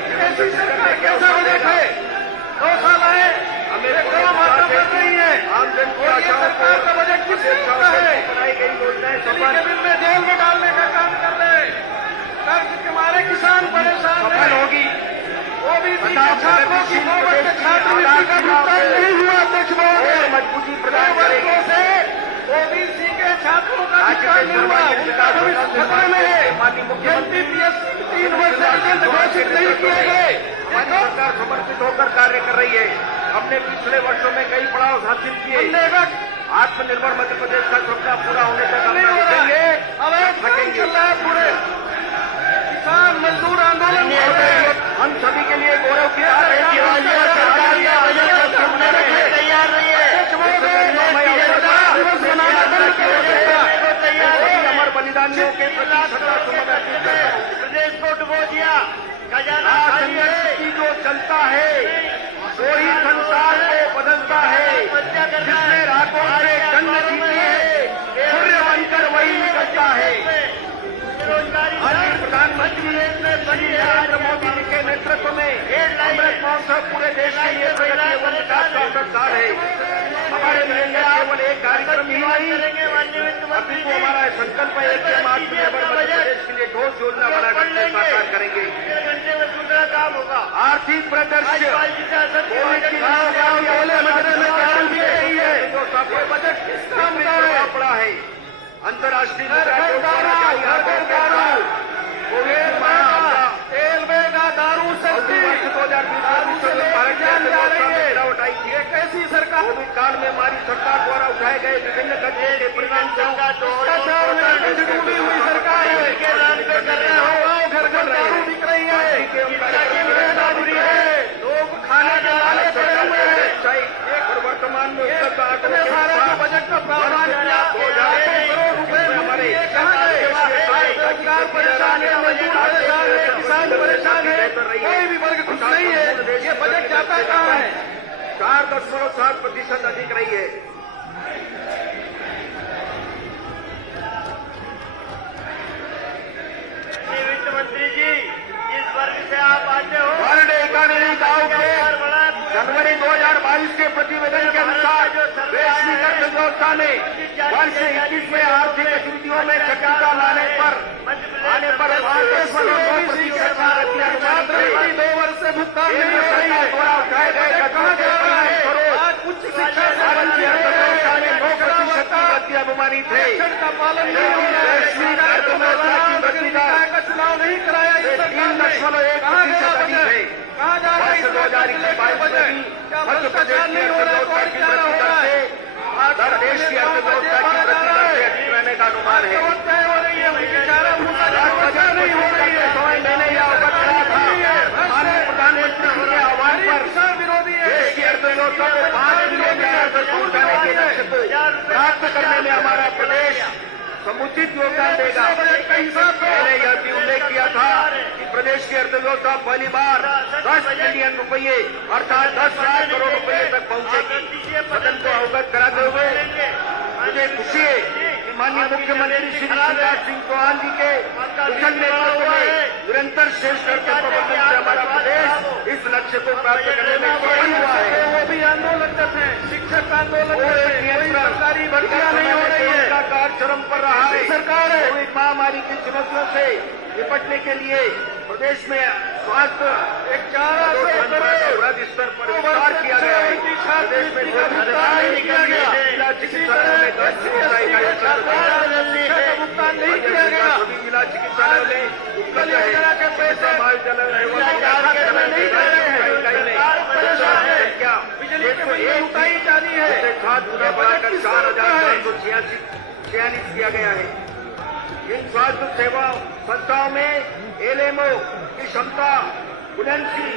कैसा बजट है? 2 साल आए, हमें मात्रा कर रही है। और ये सरकार का बजट किस तरह का है? बिजली के बिल में जेल में डालने का काम कर रहे हैं। कर्ज के मारे किसान परेशान होगी। ओबीसी के छात्रों की नौबत के छात्रवृत्ति का भुगतान नहीं हुआ। अध्यक्ष महोदय, मजबूती प्रदान करेंगे से ओबीसी के छात्रों का भुगतान नहीं हुआ। उनका भविष्य खतरे में है। एनटीपीएससी 3 वर्ष से रिजल्ट घोषित नहीं किए गए। हमारी सरकार समर्पित होकर कार्य कर रही है। हमने पिछले वर्षों में कई पड़ाव हासिल किए। आत्मनिर्भर मध्य प्रदेश का सपना पूरा होने तक हम नहीं देंगे। अब थकेंगे पूरे किसान मजदूर आंदोलन हम सभी के लिए गौरव की बात है कि तैयार नहीं है। अमर बलिदानियों के प्रदेश को डुबो दिया। खजाना की जो चलता है वही संसार को बदलता है। जिसने रातों से जंग जीती है सूर्य बनकर वही निकलता है। प्रधानमंत्री नरेंद्र मोदी जी के नेतृत्व में अमृत महोत्सव पूरे देश के लिए प्रगति एवं विकास का सरकार है। हमारे मिलेंगे केवल एक कार्यक्रम ही नहीं, अभी तो हमारा संकल्प है कि हम आत्मनिर्भर मध्य प्रदेश के लिए ठोस योजना बनाकर साकार करेंगे। काम होगा। आर्थिक प्रदर्शन बजट किस काम का पड़ा है। अंतर्राष्ट्रीय तेल बेगा दारू सस्ती 2020 उठाई थी। एक ऐसी सरकार कोविड काल में हमारी सरकार द्वारा उठाए गए विभिन्न कदमों के परिणाम भ्रष्टाचार में डूबी हुई सरकार है। के नाम पे कर रहे हो, गाँव घर घर दारू बिक रही है। लोग खाने के लाले पड़े हुए हैं। और वर्तमान में इतने सारे बजट का प्रावधान किया। करोड़ रुपए हमारे कहाँ गए? सरकार परेशान है, मजदूर परेशान है, किसान परेशान है, कोई भी वर्ग खुश नहीं है। ये बजट जाता कहाँ है? 4.7% अधिक रही है। वित्त मंत्री जी, इस वर्ग से आप आते हो। वर्ल्ड इकोनॉमिक आउटलुक जनवरी 2022 के प्रतिवेदन के अनुसार वैश्विक अर्थव्यवस्था ने वर्ष 21 में आर्थिक गतिविधियों में जटिलता आने पर 2 वर्ष से भुगतान नहीं हो रही है। द्वारा उठाए गए कहाँ जा रहा है? आज उच्च शिक्षा से वंचित है। 9% की गति अनुमानित है। का पालन नहीं हो रहा है। वैश्विक अर्थव्यवस्था की गति का चुनाव नहीं कराया इस सरकार ने। 3.1% अधिक है। कहाँ जा रहा है इस सरकार के लेकर बजट? क्या भ्रष्टाचार नहीं हो रहा है? कोई क्या हो रहा है? हर देश की अर्थव्यवस्था की वृद्धि दर से अधिक रहने का अनुमान है। तय हो रही है, नहीं हो रही है। मैंने यह अवगत करा था। माननीय प्रधानमंत्री के आह्वान पर किसान विरोधी है। देश की अर्थव्यवस्था को 5 ट्रिलियन डॉलर तक पहुंचाने के लक्ष्य को प्राप्त करने में हमारा प्रदेश समुचित योगदान देगा। मैंने यह भी उल्लेख किया था कि प्रदेश की अर्थव्यवस्था पहली बार 10 ट्रिलियन रुपये अर्थात 10 लाख करोड़ रुपये तक पहुंचेगी। सदन को अवगत कराते हुए मुझे खुशी है कि माननीय मुख्यमंत्री श्री शिवराज सिंह चौहान जी के कुशल नेतृत्व में निरंतर श्रेष्ठ कर्तव्य प्रदर्शन से हमारा प्रदेश इस लक्ष्य को प्राप्त करने में सफल हुआ है। वो भी आंदोलनरत हैं, शिक्षक आंदोलन सरकारी भर्तियां नहीं हो रही है। का कार्य चरम पर रहा है। सरकार है कोविड महामारी की चुनौतियों से निपटने के लिए प्रदेश में स्वास्थ्य एक 400 वृहद स्तर पर विस्तार किया गया है। प्रदेश में जिला चिकित्सालयों में 10 चिकित्सा इकाइयों का भुगतान नहीं किया गया। सभी जिला चिकित्सालयों में उपलब्ध है। के पैसे संख्या बिजली के बिल उठाई जानी है। 7 गुना बढ़ाकर 4,446 किया गया है। इन स्वास्थ्य सेवा संस्थाओं में एलएमओ की क्षमता बुलंदी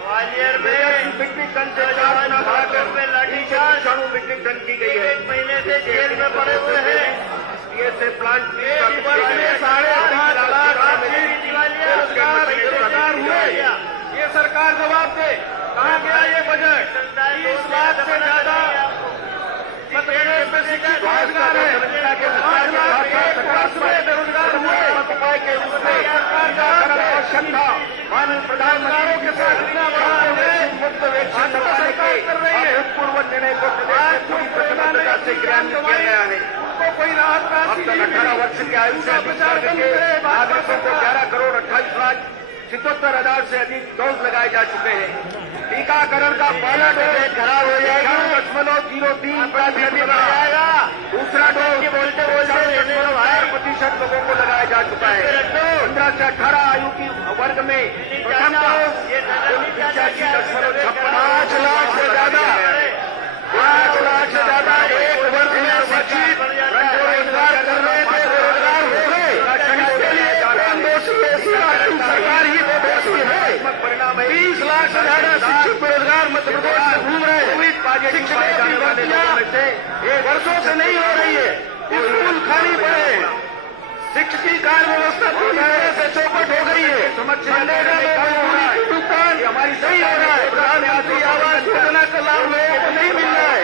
ग्वालियर में मीट्रिक टन से 4 गुना बढ़ाकर लाठीचार्ज मीट्रिक टन की गई है। 1 महीने से जेल में पड़े हुए हैं। पीएसए प्लांट एक वर्ष में 5.5 लाख रोजगार हुए। ये सरकार जवाब दे, कहाँ गया ये बजट? 30 लाख से ज्यादा मध्य प्रदेश में शिक्षित रोजगार है। 5 लाख 1 वर्ष में बेरोजगार हुए। उपाय के रूप में सरकार का आवश्यक था। माननीय प्रधानमंत्री के साथ इतना बड़ा मुक्त वैक्सीन लगाने के अभूतपूर्व निर्णय को प्रदेश में पूरी प्रतिबद्धता से क्रियान्वित किया गया है। उनको कोई राहत अब तक 18 वर्ष की आयु से अधिक वर्ग के नागरिकों को 11,28,77,000 से अधिक डोज लगाए जा चुके हैं। टीकाकरण का पहला डोज खराब हो जाएगा 0.03% जाएगा। दूसरा डोज 4.5% लोगों को लगाया जा चुका है। 15 से 18 आयु की वर्ग में प्रथम डोज 85.56 लाख से ज्यादा 5 लाख से ज्यादा एक वर्ष में शिक्षित रोजगार कर रहे थे, रोजगार हो गए। इसके लिए कौन दोषी है? सरकार ही वो दोषी है। 20 लाख से ज्यादा शिक्षित बेरोजगार मध्य प्रदेश में घूम रहे हैं। शिक्षकों की भर्तियां वर्षों से नहीं हो रही है, स्कूल खाली पड़े हैं, शिक्षकीय कार्य व्यवस्था पूरी तरह से चौपट हो गई है। मनरेगा में मजदूरी की भुगतान हमारी सही हो रहा है। प्रधानमंत्री आवास योजना का लाभ लोगों को नहीं मिल रहा है।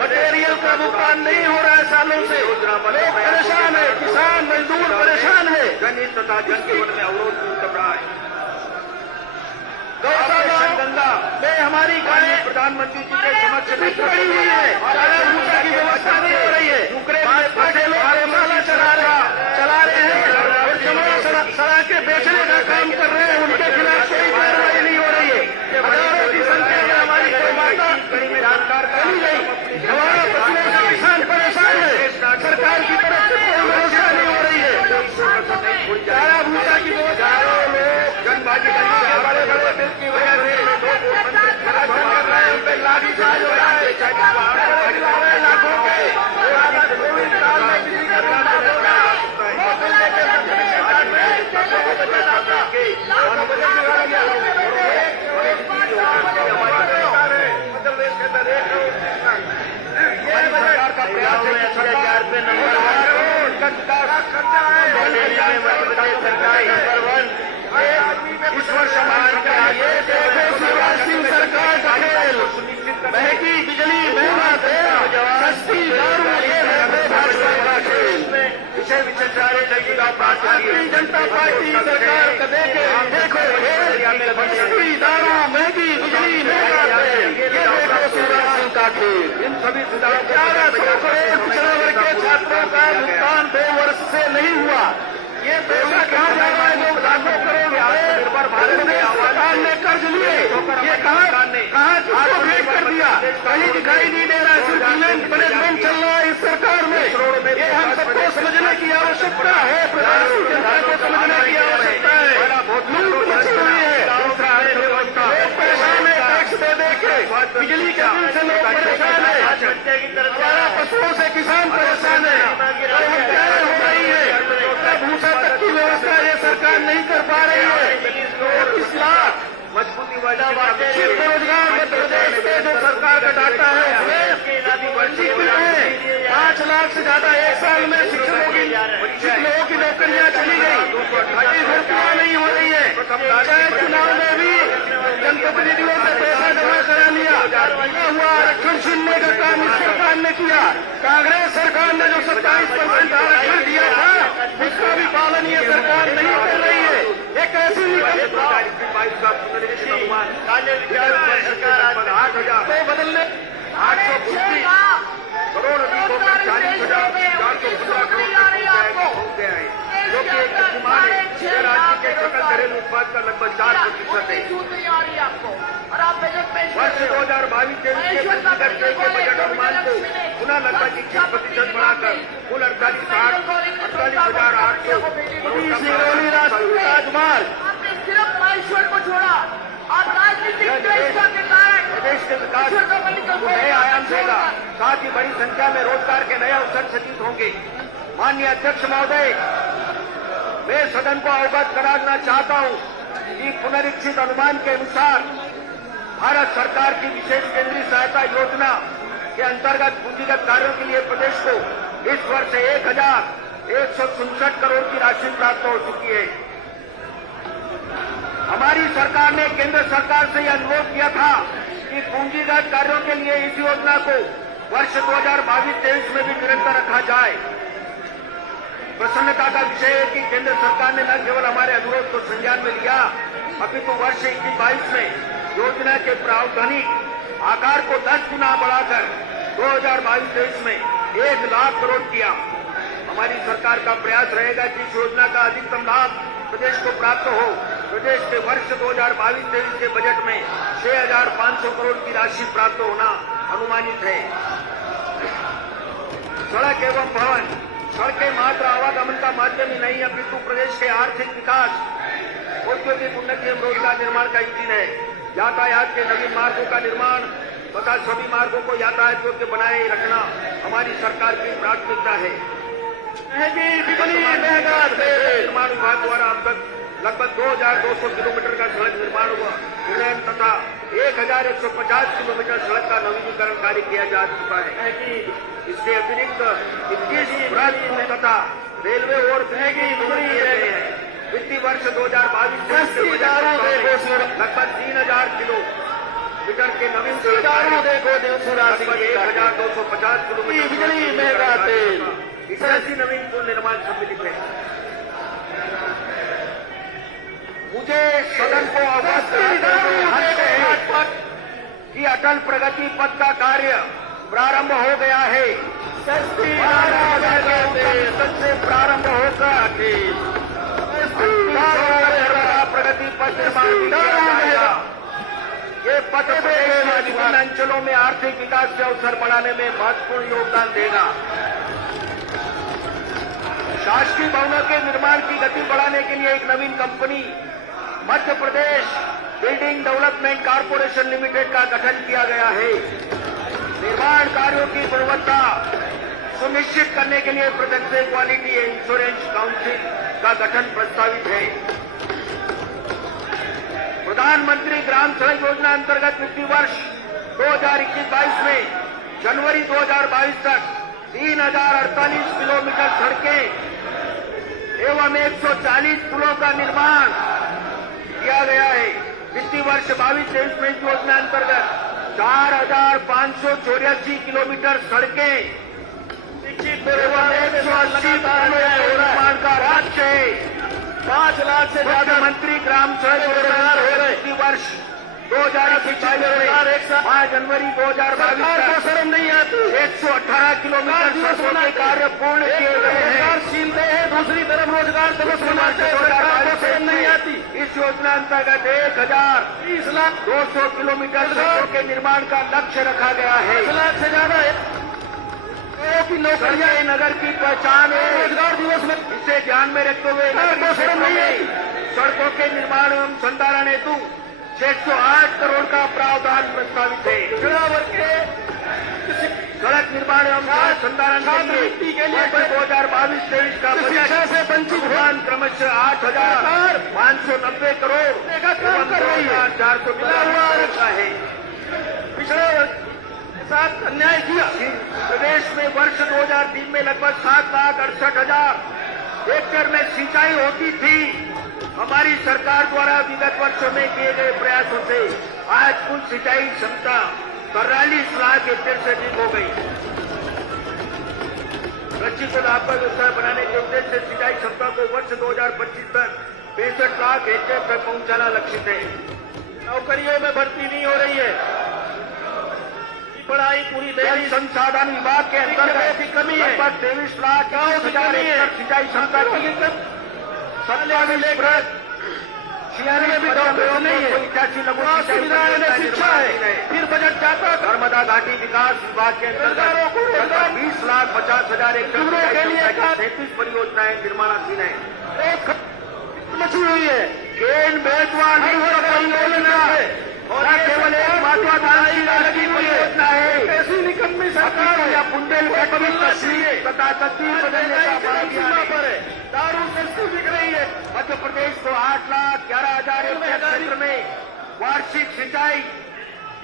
मटेरियल का भुगतान नहीं हो रहा है सालों से। लोग परेशान है, किसान मजदूर परेशान है। जनहित तथा जनजीवन में अवरोध दूर कर रहा है। गौशाला गंगा में हमारी गाय प्रधानमंत्री जी के समक्ष पड़ी हुई है। भूसा की व्यवस्था नहीं हो रही है। यूक्रेन में फंसे लोग गौशाला चला रहे हैं और जमा सड़ा के बेचने का काम कर रहे हैं। उनके खिलाफ कोई कार्रवाई नहीं हो रही है। हजारों की संख्या में हमारी कोई माता चली गई। हमारा पशुओं से किसान परेशान है। सरकार की तरफ से कोई व्यवस्था नहीं हो रही है। चारा भूसा की व्यवस्था जनभागीदारी से बड़े बड़े बिल की वजह से कर रहे हैं। उन पर लाठीचार्ज हो रहा है। लाखों के कोविड काल में किसी का सरकार का प्रयास है। सरकार पे नंबर 1 इस वर्ष शिवराज सिंह सरकार का खेल महंगी बिजली, महंगा तेल, सस्ती दारू, ये है भाजपा का खेल। विषय विचारे भारतीय जनता पार्टी सरकार का देखो सस्ती दारू, महंगी बिजली, महंगा तेल, ये देखो शिवराज सिंह का खेल। इन सभी सुधारों 1100 करोड़ पिछड़े वर्ग के छात्रों का भुगतान 2 वर्ष से नहीं हुआ। ये पैसा कहाँ जा रहा है? लोग लाखों करोड़ निर्भर भारत में सरकार ने कर्ज लिए, ये कहाँ किसको भेंट कर दिया? कहीं दिखाई नहीं दे रहा है। सिर्फ इवेंट मैनेजमेंट चल रहा है इस सरकार में। ये हम सबको समझने की आवश्यकता है। प्रधानमंत्री जनता को समझने की आवश्यकता है। लूट मची हुई है, लोग परेशान है। टैक्स दे दे के बिजली के बिल से लोग परेशान है। हमारा पशुओं से किसान परेशान है। हो रही है भूसा तक की व्यवस्था ये सरकार नहीं कर पा रही है। 30 लाख मजबूती बेरोजगार मध्य प्रदेश में जो सरकार का डाटा है उसमें 5 लाख से ज्यादा एक साल में शिक्षकों की नौकरियां चली गई। भर्तियां नहीं हो रही है। पंचायत चुनाव में भी जनप्रतिनिधियों से पैसा जमा करा लिया हुआ आरक्षण छीनने का काम इस सरकार ने किया। कांग्रेस सरकार ने जो 27% आरक्षण दिया था उसका भी पालन ये सरकार नहीं कर रही है। एक ऐसी तो बदलने 850 करोड़ अभी तो 40,415 करोड़ हो गया है, जो कि एक अनुमान है। राज्य के सकल घरेलू उत्पाद का लगभग 4% है। वर्ष 2022-23 के बजट अनुमान को पुनः लगभग 21% बढ़ाकर कुल 48,800 सिरोही राष्ट्रीय राजमार्ग सिर्फ महेश्वर को छोड़ा और राजनीतिक द्वेषता के कारण प्रदेश के विकास को नए आयाम देगा। साथ ही बड़ी संख्या में रोजगार के नए अवसर सृजित होंगे। माननीय अध्यक्ष महोदय, मैं सदन को अवगत कराना चाहता हूं कि पुनरीक्षित अनुमान के अनुसार भारत सरकार की विशेष केंद्रीय सहायता योजना के अंतर्गत पूंजीगत कार्यों के लिए प्रदेश को इस वर्ष 1,167 करोड़ की राशि प्राप्त हो चुकी है। हमारी सरकार ने केंद्र सरकार से यह अनुरोध किया था कि पूंजीगत कार्यों के लिए इस योजना को वर्ष 2022-23 में भी निरंतर रखा जाए। प्रसन्नता का विषय है कि केंद्र सरकार ने न केवल हमारे अनुरोध को संज्ञान में लिया अपितु वर्ष 21-22 में योजना के प्रावधानिक आकार को 10 गुना बढ़ाकर 2022-23 में 1 लाख करोड़ किया। हमारी सरकार का प्रयास रहेगा कि इस योजना का अधिकतम लाभ प्रदेश को प्राप्त हो। प्रदेश के वर्ष 2022-23 के बजट में 6,500 करोड़ की राशि प्राप्त होना अनुमानित है। सड़क एवं भवन, सड़कें मात्र आवागमन का माध्यम ही नहीं अपितु प्रदेश के आर्थिक विकास, औद्योगिक उन्नति एवं रोजगार निर्माण का इंजन है। यातायात के नवीन मार्गों का निर्माण तथा सभी मार्गों को यातायात योग्य बनाए रखना हमारी सरकार की प्राथमिकता है। निर्माण विभाग द्वारा अब तक लगभग 2,200 किलोमीटर का सड़क निर्माण हुआ, उन्नयन तथा 1,150 किलोमीटर सड़क का नवीनीकरण कार्य किया जा चुका है। इसके अतिरिक्त 21 ब्रह्मपुत्र तथा रेलवे और किए गए हैं। वित्तीय वर्ष 2022 से लगभग 3,000 किलोमीटर के नवीन सड़क लगभग 1,250 किलोमीटर 81 नवीन पुल निर्माण सम्मिलित है। मुझे सदन को अवगत कि अटल प्रगति पथ का कार्य प्रारंभ हो गया है। से प्रारंभ होकर प्रगति पथ निर्माण किया जाएगा। ये पथ विभिन्न अंचलों में आर्थिक विकास के अवसर बढ़ाने में महत्वपूर्ण योगदान देगा। शासकीय भवनों के निर्माण की गति बढ़ाने के लिए एक नवीन company Madhya Pradesh building development corporation limited का गठन किया गया है। निर्माण कार्यों की गुणवत्ता सुनिश्चित करने के लिए प्रोडक्शन क्वालिटी इंश्योरेंस काउंसिल का गठन प्रस्तावित है। प्रधानमंत्री ग्राम सड़क योजना अंतर्गत वित्तीय वर्ष 2021-22 में जनवरी 2022 तक 3,048 किलोमीटर सड़कें एवं 140 पुलों का निर्माण किया गया है। वित्तीय वर्ष 22-23 में इस योजना अंतर्गत 4,584 किलोमीटर सड़कें एवं 180 निर्माण का लक्ष्य है। 5 लाख से ज्यादा मंत्री ग्राम सड़क योजना वित्तीय वर्ष 2022 5 जनवरी 2022 को शर्म नहीं आती 118 किलोमीटर सड़कों के कार्य पूर्ण किए गए हैं। दूसरी तरफ रोजगार शर्म नहीं आती। इस योजना अंतर्गत 1,30,200 किलोमीटर सड़कों के निर्माण का लक्ष्य रखा गया है। 1 लाख से ज्यादा की नौकरियां नगर की पहचान है। रोजगार दिवस में इसे ध्यान में रखते हुए सड़कों के निर्माण एवं संधारण हेतु 608 करोड़ का प्रावधान प्रस्तावित है। सड़क निर्माण एवं संधारण के लिए 2022-23 का बजट से वंचित भुगतान क्रमशः 8,590 करोड़ एवं 2,400 करोड़ का है। पिछड़े साथ अन्याय किया। प्रदेश में वर्ष 2003 में लगभग 7,68,000 हेक्टेयर में सिंचाई होती थी। हमारी सरकार द्वारा विगत वर्षों में किए गए प्रयासों से आज कुल सिंचाई क्षमता 43 लाख हेक्टेयर से अधिक हो गई। कृषि को लाभप्रद व्यवसाय बनाने के उद्देश्य से सिंचाई क्षमता को वर्ष 2025 तक 65 लाख हेक्टेयर तक पहुंचाना लक्षित है। नौकरियों में भर्ती नहीं हो रही है। पढ़ाई पूरी जल संसाधन विभाग के अंतर्गत की कमी है। लगभग 23 लाख सिंचाई क्षमता की 27 शिक्षा है। फिर बजट जाता नर्मदा घाटी विकास विभाग के अंतर्गत 20,50,000 एकड़ के लिए 33 परियोजनाएं निर्माणाधीन है। मची हुई है। केन बेतवाल परियोजना और केवल एक महात्मा गांधी लगी परियोजना है। ऐसी निकम्मी सरकार या बुंदेलखंड की तस्वीर तथा तस्वीर बदलने का सीमा पर है। दारू सस्ती बिक रही है। मध्य प्रदेश को 8,11,000 हेक्टेयर में वार्षिक सिंचाई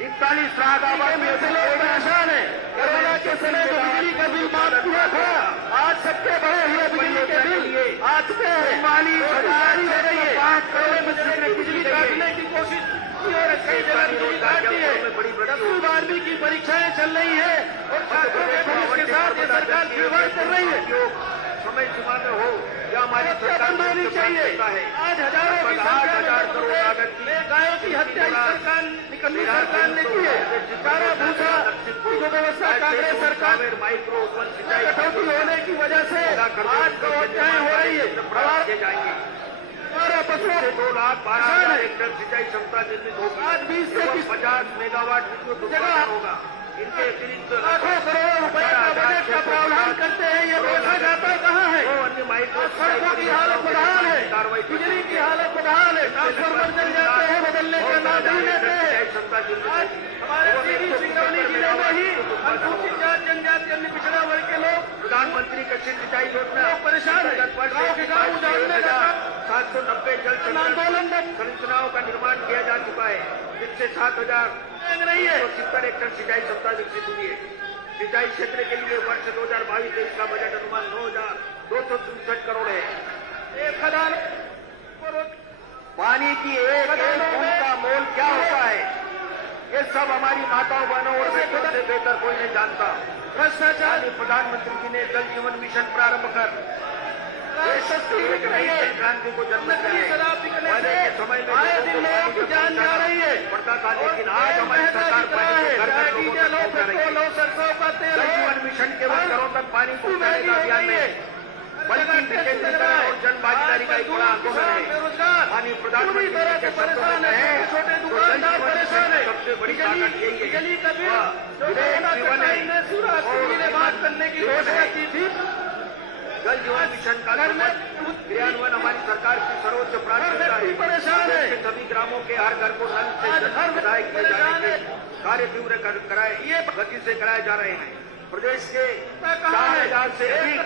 41 लाख आबादी परेशान है। कोरोना के समय जो बिजली का बिल माफ हुआ था, आज सबके बढ़े हुए बिजली के बिल आज पे माली सरकारी हो रही है। 5 करोड़ में बिजली काटने की कोशिश और कई जगह बिजली काटती है। 10वीं 12वीं की परीक्षाएं चल रही है और छात्रों के भविष्य के साथ ये सरकार खिलवाड़ कर रही है। समय सीमा में हो या हमारी सरकार बंद होनी चाहिए। आज हजारों की 8,000 करोड़ लागत ग्रामीण माइक्रो उपवन सिंचाई कटौती होने की वजह से आज समस्याएं हो रही है। प्राप्त किए जाएंगे। हमारा पशुओं 2,12,000 हेक्टेयर सिंचाई क्षमता निर्मित होगी। आज 20 से 50 मेगावाट विद्युत उत्पादन होगा। इनके अतिरिक्त लाखों करोड़ रुपए का बजट का प्रावधान करते हैं। ये पैसा जाता कहाँ है? दो अन्य माइक्रो सड़कों की हालत बदहाल है, बिजली की हालत बदहाल है, ट्रांसफार्मर जल जाते हैं, बदलने का नाम नहीं लेते हैं। आज हमारे सीधी सिंगरौली जिले में ही अनुसूचित जाति जनजाति अन्य पिछड़ा वर्ग के लोग प्रधानमंत्री कृषि सिंचाई योजना परेशान है। गाँव के गाँव उजाड़ने का 790 जल आंदोलन संरचनाओं का निर्माण किया जा चुका है, जिससे 7,070 हेक्टेयर सिंचाई क्षमता विकसित हुई है। सिंचाई क्षेत्र के लिए वर्ष 2022-23 का बजट अनुमान 9,267 करोड़ है। एक खदान पानी की एक बूंद का मोल क्या होता है, ये सब हमारी माताओं बहनों और बेटों से बेहतर कोई नहीं जानता। भ्रष्टाचार प्रधानमंत्री जी ने जल जीवन मिशन प्रारंभ कर क्रांति को जन्म दिया है। समय में आए दिन लोगों की जान जा रही है पड़ता था, लेकिन आज हमारी सरकार सरसों का तेल जल जीवन मिशन केवल घरों तक पानी पहुंचाने का अभियान नहीं, बल्कि विकेंद्रीकरण और जन भागीदारी का एक बड़ा आंदोलन है। बेरोजगार माननीय प्रधानमंत्री तरह से परेशान है, छोटे दुकानदार परेशान है। सबसे बड़ी ताकत यही है। बिजली का बिल ने बात करने की घोषणा की थी। जल जीवन मिशन का क्रियान्वयन हमारी सरकार की सर्वोच्च प्राथमिकता है। परेशान है, सभी ग्रामों के हर घर को नल से जल प्रदाय किए जाने के कार्य तीव्र कराए ये गति से कराए जा रहे हैं। प्रदेश के 4,000 से अधिक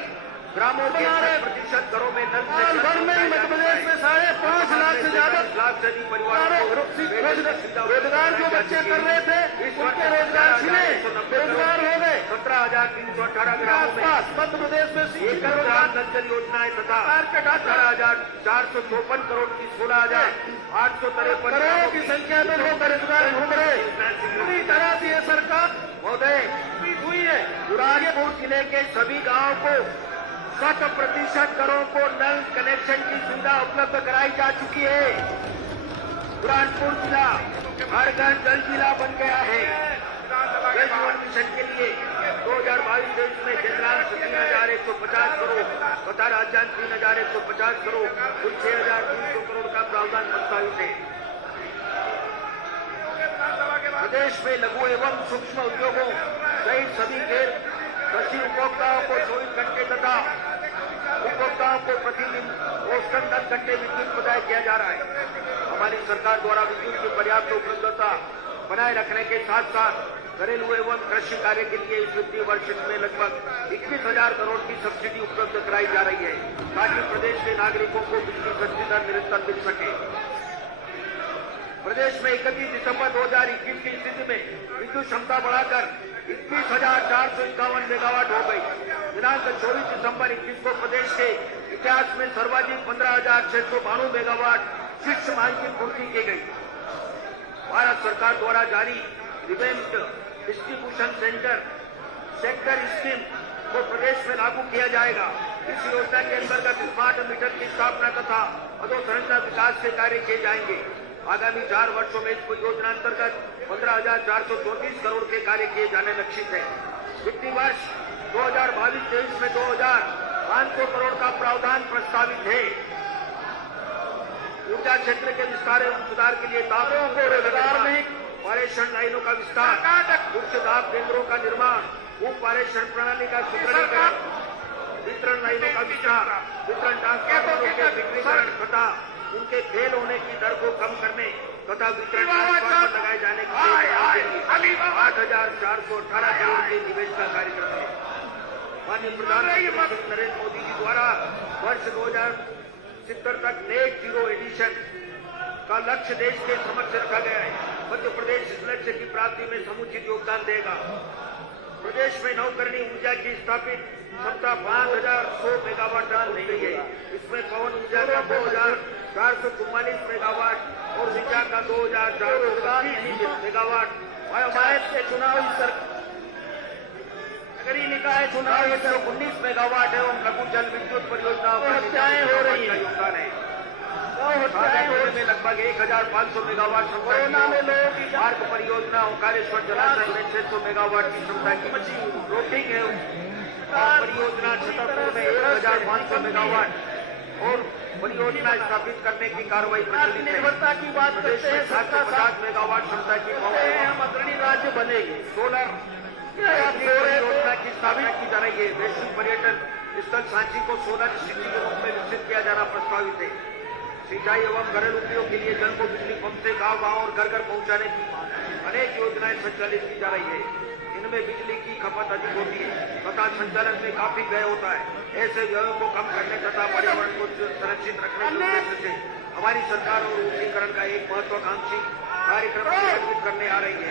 ग्रामों के 60% घरों में नल से भर में ही मध्य प्रदेश में 5.5 लाख से ज्यादा लाख से अधिक परिवारों को रोजगार जो बच्चे कर रहे थे उनके रोजगार छिने बेरोजगार हो गए। 17,318 ग्रामों में मध्य प्रदेश में 1 करोड़ नल जल योजनाएं तथा 18,454 करोड़ की 16,853 करोड़ की संख्या में लोग बेरोजगार घूम रहे। पूरी तरह से ये सरकार महोदय हुई है। बुरहानपुर जिले के सभी गांवों को 100% घरों को नल कनेक्शन की सुविधा उपलब्ध कराई जा चुकी है। बुरहानपुर जिला हर घर जल जिला बन गया है। जल जीवन मिशन के लिए 2022-23 में केंद्रांश 3,150 करोड़ तथा राज्यांश 3,150 करोड़ कुल 6,300 करोड़ का प्रावधान प्रस्तावित है। प्रदेश में लघु एवं सूक्ष्म उद्योगों सहित सभी गैर कृषि उपभोक्ताओं को 24 घंटे तथा उपभोक्ताओं को प्रतिदिन औसतन 10 घंटे विद्युत प्रदाय किया जा रहा है। हमारी सरकार द्वारा विद्युत की पर्याप्त उपलब्धता बनाए रखने के साथ साथ घरेलू एवं कृषि कार्य के लिए इस वित्तीय वर्ष में लगभग 21,000 करोड़ की सब्सिडी उपलब्ध कराई जा रही है, ताकि प्रदेश के नागरिकों को बिजली सस्ती दर निरंतर मिल सके। प्रदेश में 31 दिसंबर 2021 की स्थिति में विद्युत क्षमता बढ़ाकर 21,451 मेगावाट हो गई। दिनांक 24 दिसंबर 21 को प्रदेश के इतिहास में सर्वाधिक 15,692 मेगावाट शीर्ष मांग की पूर्ति की गई। भारत सरकार द्वारा जारी रिवेम्ड डिस्ट्रीब्यूशन सेक्टर स्कीम को प्रदेश में लागू किया जाएगा। इस योजना के अंतर्गत स्मार्ट मीटर की स्थापना तथा अधोसंरचना विकास के कार्य किए जाएंगे। आगामी 4 वर्षों में इस योजना अंतर्गत 15,434 करोड़ के कार्य किए जाने लक्षित है। वित्तीय वर्ष 2022-23 में 2,500 करोड़ का प्रावधान प्रस्तावित है। ऊर्जा क्षेत्र के विस्तार एवं सुधार के लिए तापों को रोजगार में पारेषण लाइनों का विस्तार, उच्च दाब केंद्रों का निर्माण, भू पारेषण प्रणाली का सुदृढ़ीकरण, वितरण लाइनों का विस्तार, वितरण ट्रांसफार्मरों के विकेंद्रीकरण तथा उनके फेल होने की दर को कम करने तथा वितरण ट्रांसफार्मर लगाए जाने के लिए 8,418 करोड़ के निवेश का कार्यक्रम है। माननीय प्रधानमंत्री नरेंद्र मोदी जी द्वारा वर्ष 2070 तक नेट जीरो एडिशन का लक्ष्य देश के समक्ष रखा गया है। मध्य प्रदेश इस लक्ष्य की प्राप्ति में समुचित योगदान देगा। प्रदेश में नवकरणीय ऊर्जा की स्थापित क्षमता 5,100 मेगावाट तक हो गई है। इसमें पवन ऊर्जा का 2,444 मेगावाट और ऊर्जा का 2,430 मेगावाट, बायोमास के चुनावी नगरीय निकाय चुनाव 119 मेगावाट एवं लघु जल विद्युत परियोजनाओं पर हो रही है योगदान है। सागर में लगभग 1,500 मेगावाट क्षमता की मार्ग परियोजना ओंकारेश्वर जलाशय में 600 मेगावाट की क्षमता की फ्लोटिंग है परियोजना छतरपुर में 1,500 मेगावाट और परियोजना स्थापित करने की कार्रवाई निर्भरता की बात करते हैं 750 मेगावाट क्षमता की हम अग्रणी राज्य बनेंगे। सोलर परियोजना की स्थापना की जा रही है। वैश्विक पर्यटन स्थल सांची को सोलर सिटी के रूप में विकसित किया जाना प्रस्तावित है। सिंचाई एवं घरेलू उपयोग के लिए जल को बिजली पंप से गांव-गांव और घर-घर पहुंचाने की अनेक योजनाएं संचालित की जा रही है। इनमें बिजली की खपत अधिक होती है तथा संचालन में काफी व्यय होता है। ऐसे व्ययों को कम करने तथा पर्यावरण को संरक्षित रखने के उद्देश्य से हमारी सरकार और उद्योगीकरण का एक महत्वाकांक्षी कार्यक्रम आयोजित करने आ रही है।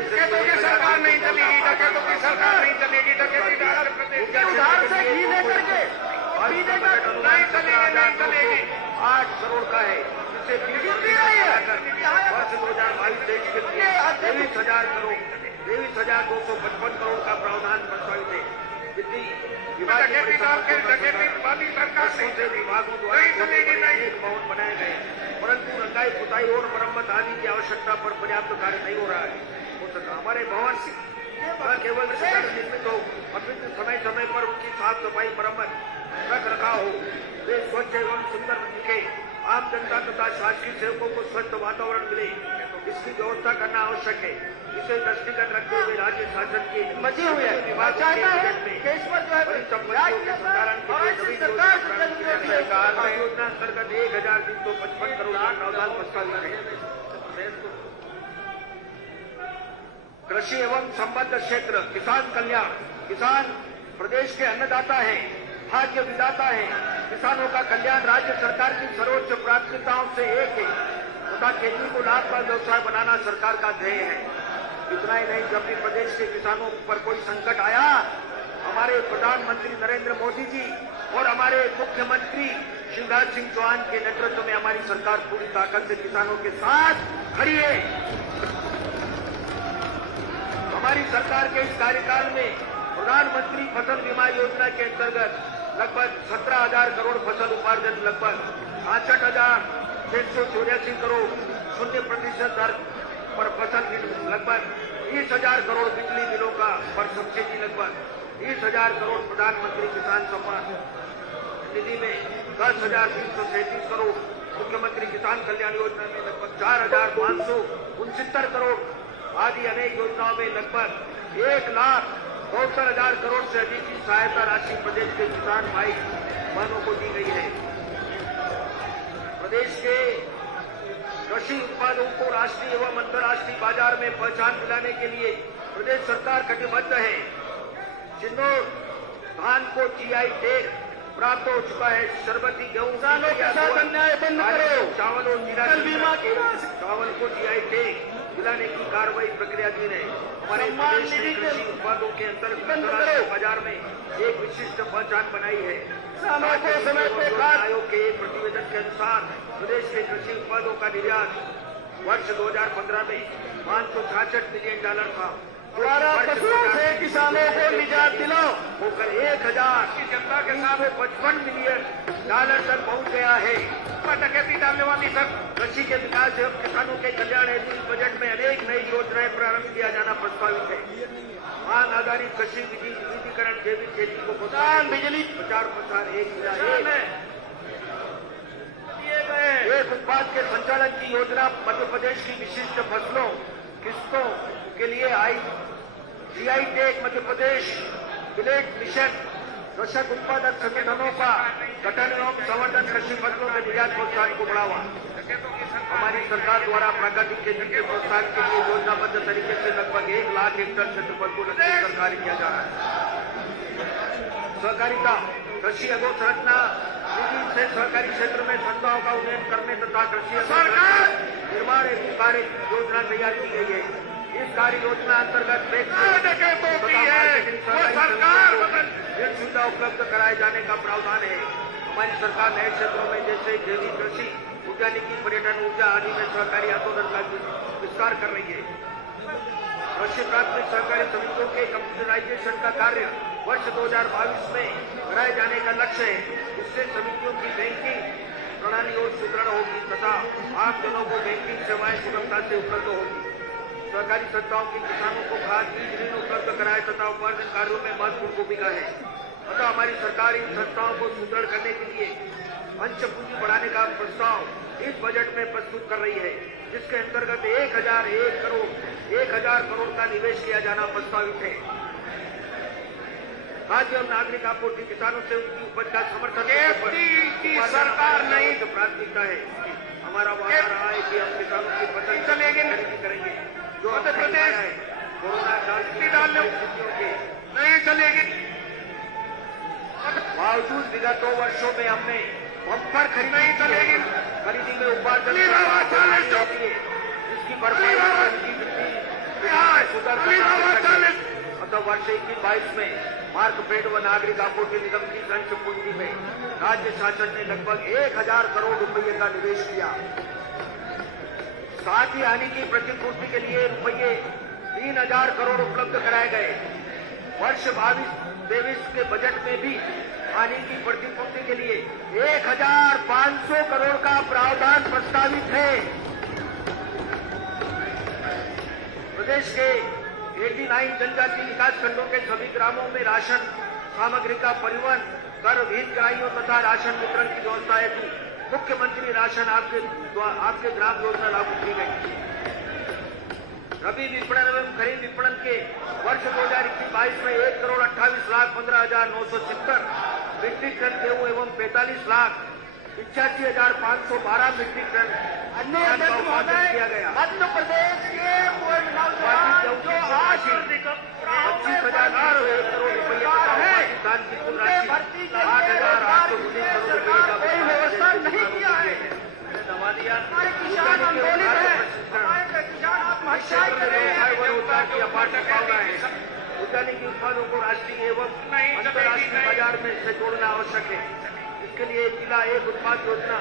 डकैतों की सरकार नहीं चलेगी, डकैतों की सरकार नहीं चलेगी, डकैती उधार से घी लेकर के नहीं चलेगी 8 करोड़ का है जिसे 2022 देश के लिए 23,255 करोड़ का प्रावधान प्रस्तावित है। विभागों द्वारा अनेक भवन बनाए गए परंतु रंगाई पुताई और मरम्मत आदि की आवश्यकता पर पर्याप्त कार्य नहीं हो रहा है। हो सका हमारे भवन न केवल निर्मित हो अपितु समय समय पर उनकी साफ सफाई मरम्मत रख रखाव हो, वे स्वच्छ एवं सुंदर दिखे, आम जनता तथा शासकीय सेवकों को स्वच्छ वातावरण मिले, इसकी व्यवस्था करना आवश्यक है। इसे दृष्टिगत रखते हुए राज्य शासन के मचे हुए विभाग सरकार योजना अंतर्गत 1,355 करोड़ का प्रावधान प्रस्तावित है। कृषि एवं संबद्ध क्षेत्र किसान कल्याण। किसान प्रदेश के अन्नदाता है, भाग्य विदाता है। किसानों का कल्याण राज्य सरकार की सर्वोच्च प्राथमिकताओं से एक है तथा खेती को लाभप्रद व्यवसाय बनाना सरकार का ध्येय है। इतना ही नहीं, जब भी प्रदेश के किसानों पर कोई संकट आया, हमारे प्रधानमंत्री नरेंद्र मोदी जी और हमारे मुख्यमंत्री शिवराज सिंह चौहान के नेतृत्व में हमारी सरकार पूरी ताकत से किसानों के साथ खड़ी है। हमारी सरकार के इस कार्यकाल में प्रधानमंत्री फसल बीमा योजना के अंतर्गत लगभग 17,000 करोड़ फसल उपार्जन, लगभग 68,684 करोड़ 0% दर पर फसल, लगभग 30,000 करोड़ बिजली बिलों का पर सब्सिडी, लगभग 30,000 करोड़ प्रधानमंत्री किसान सम्मान निधि में 10,337 करोड़, मुख्यमंत्री किसान कल्याण योजना में लगभग 4,569 करोड़ आदि अनेक योजनाओं में लगभग 1,72,000 करोड़ से अधिक की सहायता राशि प्रदेश के किसान भाई बहनों को दी गई है। प्रदेश के कृषि उत्पादों को राष्ट्रीय एवं अंतर्राष्ट्रीय बाजार में पहचान दिलाने के लिए प्रदेश सरकार कटिबद्ध है। चिन्नौर धान को जीआई टैग प्राप्त हो चुका है। शरबती गेहूं किसानों के साथ अन्याय बंद करो। चावल और जीरा बीमा की चावल को जीआई टैग दिलाने की कार्रवाई प्रक्रियाधीन है। हमारे प्रदेश में कृषि उत्पादों के अंतर्गत अंतर्राष्ट्रीय बाजार में एक विशिष्ट पहचान बनाई है। आयोग के एक प्रतिवेदन के अनुसार प्रदेश के कृषि उत्पादों का निर्यात वर्ष 2015 में $566 मिलियन था। हमारा कसूर है किसानों को निजात दिलाओ होकर 1,000 की जनता के साथ $55 मिलियन तक पहुंच गया है। डकैती डालने वाली सब कृषि के विकास एवं किसानों के कल्याण हेतु इस बजट में अनेक नई योजनाएं प्रारंभ किया जाना प्रस्तावित है। धान आधारित कृषि विविधीकरण, जैविक खेती को प्रोत्साहन, बिजली प्रचार प्रसार 1,000 एक उत्पाद के संचालन की योजना मध्य प्रदेश की विशिष्ट फसलों किस्तों के लिए आई GI tag Madhya Pradesh millet mission कृषक उत्पादक संगठनों का गठन एवं संवर्धन, कृषि फसलों के निर्यात प्रोत्साहन को बढ़ावा। हमारी सरकार द्वारा प्राकृतिक खेती के प्रोत्साहन के लिए योजनाबद्ध तरीके से लगभग 1 लाख हेक्टेयर क्षेत्रफल को लक्षित कार्य किया जा रहा है। सहकारिता कृषि अधोसंरचना निधि से सहकारी क्षेत्र में संस्थाओं का उन्नयन करने तथा कृषि निर्माण हेतु कार्य योजना तैयार की गई है। इस कार्य योजना अंतर्गत सुविधा उपलब्ध कराए जाने का प्रावधान है। हमारी सरकार नए क्षेत्रों में जैसे जैविक कृषि, उद्यानिकी, पर्यटन, ऊर्जा आदि में सहकारी आंदोलन का विस्तार कर रही है। कृषि प्राथमिक सहकारी समितियों के कंप्यूटराइजेशन का कार्य वर्ष 2022 में कराए जाने का लक्ष्य है। इससे समितियों की बैंकिंग प्रणाली और सुदृढ़ होगी तथा आम जनों को बैंकिंग सेवाएं सुगमता से उपलब्ध होगी। सहकारी संस्थाओं के किसानों को खाद बीज ऋण उपलब्ध कराए तथा उपार्जन कार्यों में महत्वपूर्ण भूमिका है। अतः हमारी सरकार इन संस्थाओं को सुदृढ़ करने के लिए पंच पूंजी बढ़ाने का प्रस्ताव इस बजट में प्रस्तुत कर रही है, जिसके अंतर्गत 1,000 करोड़ का निवेश किया जाना प्रस्तावित है। खाद्य एवं नागरिक आपूर्ति किसानों से उनकी उपज का समर्थन की सरकार नहीं तो प्राथमिकता है। हमारा वादा रहा है कि हम किसानों की फसल चलेगी करेंगे जो मध्य प्रदेश कोरोना काल की डालने परिस्थितियों के नहीं चलेगी। बावजूद विगत 2 वर्षों में हमने बम्पर नहीं चलेगी। खरीदी में उपार्जन होती है, जिसकी भरपाई अतः वर्ष 21-22 में मार्कफेड व नागरिक आपूर्ति निगम की संच पूंजी में राज्य शासन ने लगभग 1,000 करोड़ रुपये का निवेश किया। साथ ही हानि की प्रतिपूर्ति के लिए रुपये 3,000 करोड़ उपलब्ध कराए गए। वर्ष 22-23 के बजट में भी हानि की प्रतिपूर्ति के लिए 1,500 करोड़ का प्रावधान प्रस्तावित है। प्रदेश के 89 जनजाति विकास खंडों के सभी ग्रामों में राशन सामग्री का परिवहन कर हितग्राहियों तथा राशन वितरण की व्यवस्था हेतु मुख्यमंत्री राशन आपके ग्राम योजना लागू की गई। रबी विपणन एवं खरीफ विपणन के वर्ष 2021-22 में 1,28,15,970 मीट्रिक टन गेहूं एवं 45,85,512 मीट्रिक टन अन्य धान का उत्पादन किया गया। मध्य प्रदेश के पूर्व जो 25,000 करोड़ रुपये धान की कुल राशि 8,819 करोड़ रुपये का कोई व्यवस्था नहीं किया है। दवा दिया। हमारे किसान आंदोलित है, हमारे किसान आत्महत्या कर रहे हैं। की अपार संभावना है। उद्यानिकी उत्पादों को राष्ट्रीय एवं अंतर्राष्ट्रीय बाजार में से जोड़ना आवश्यक है। इसके लिए जिला एक उत्पाद योजना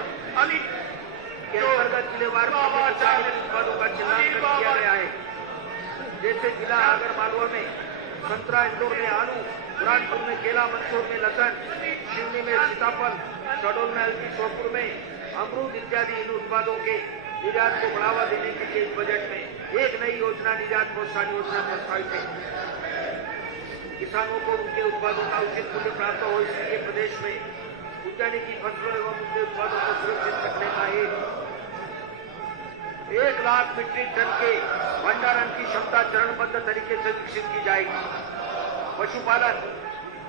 के अंतर्गत जिलेवार उत्पादों का चिन्हांकन किया गया है। जैसे जिला आगरमालवा में संतरा, इंदौर में आलू, बुरहानपुर में केला, मंदसौर में लसन, शिवनी में सीताफल, शहडोल में हल्दी, श्योपुर में अमरूद इत्यादि इन उत्पादों के निर्यात को बढ़ावा देने के लिए इस बजट में एक नई योजना निर्यात प्रोत्साहन योजना प्रस्तावित है। किसानों को उनके उत्पादों का उचित मूल्य प्राप्त हो, इसलिए प्रदेश में उद्यानिकी फसलों एवं उनके उत्पादों को सुरक्षित रखने का 1 लाख मीट्रिक टन के भंडारण की क्षमता चरणबद्ध तरीके से विकसित की जाएगी।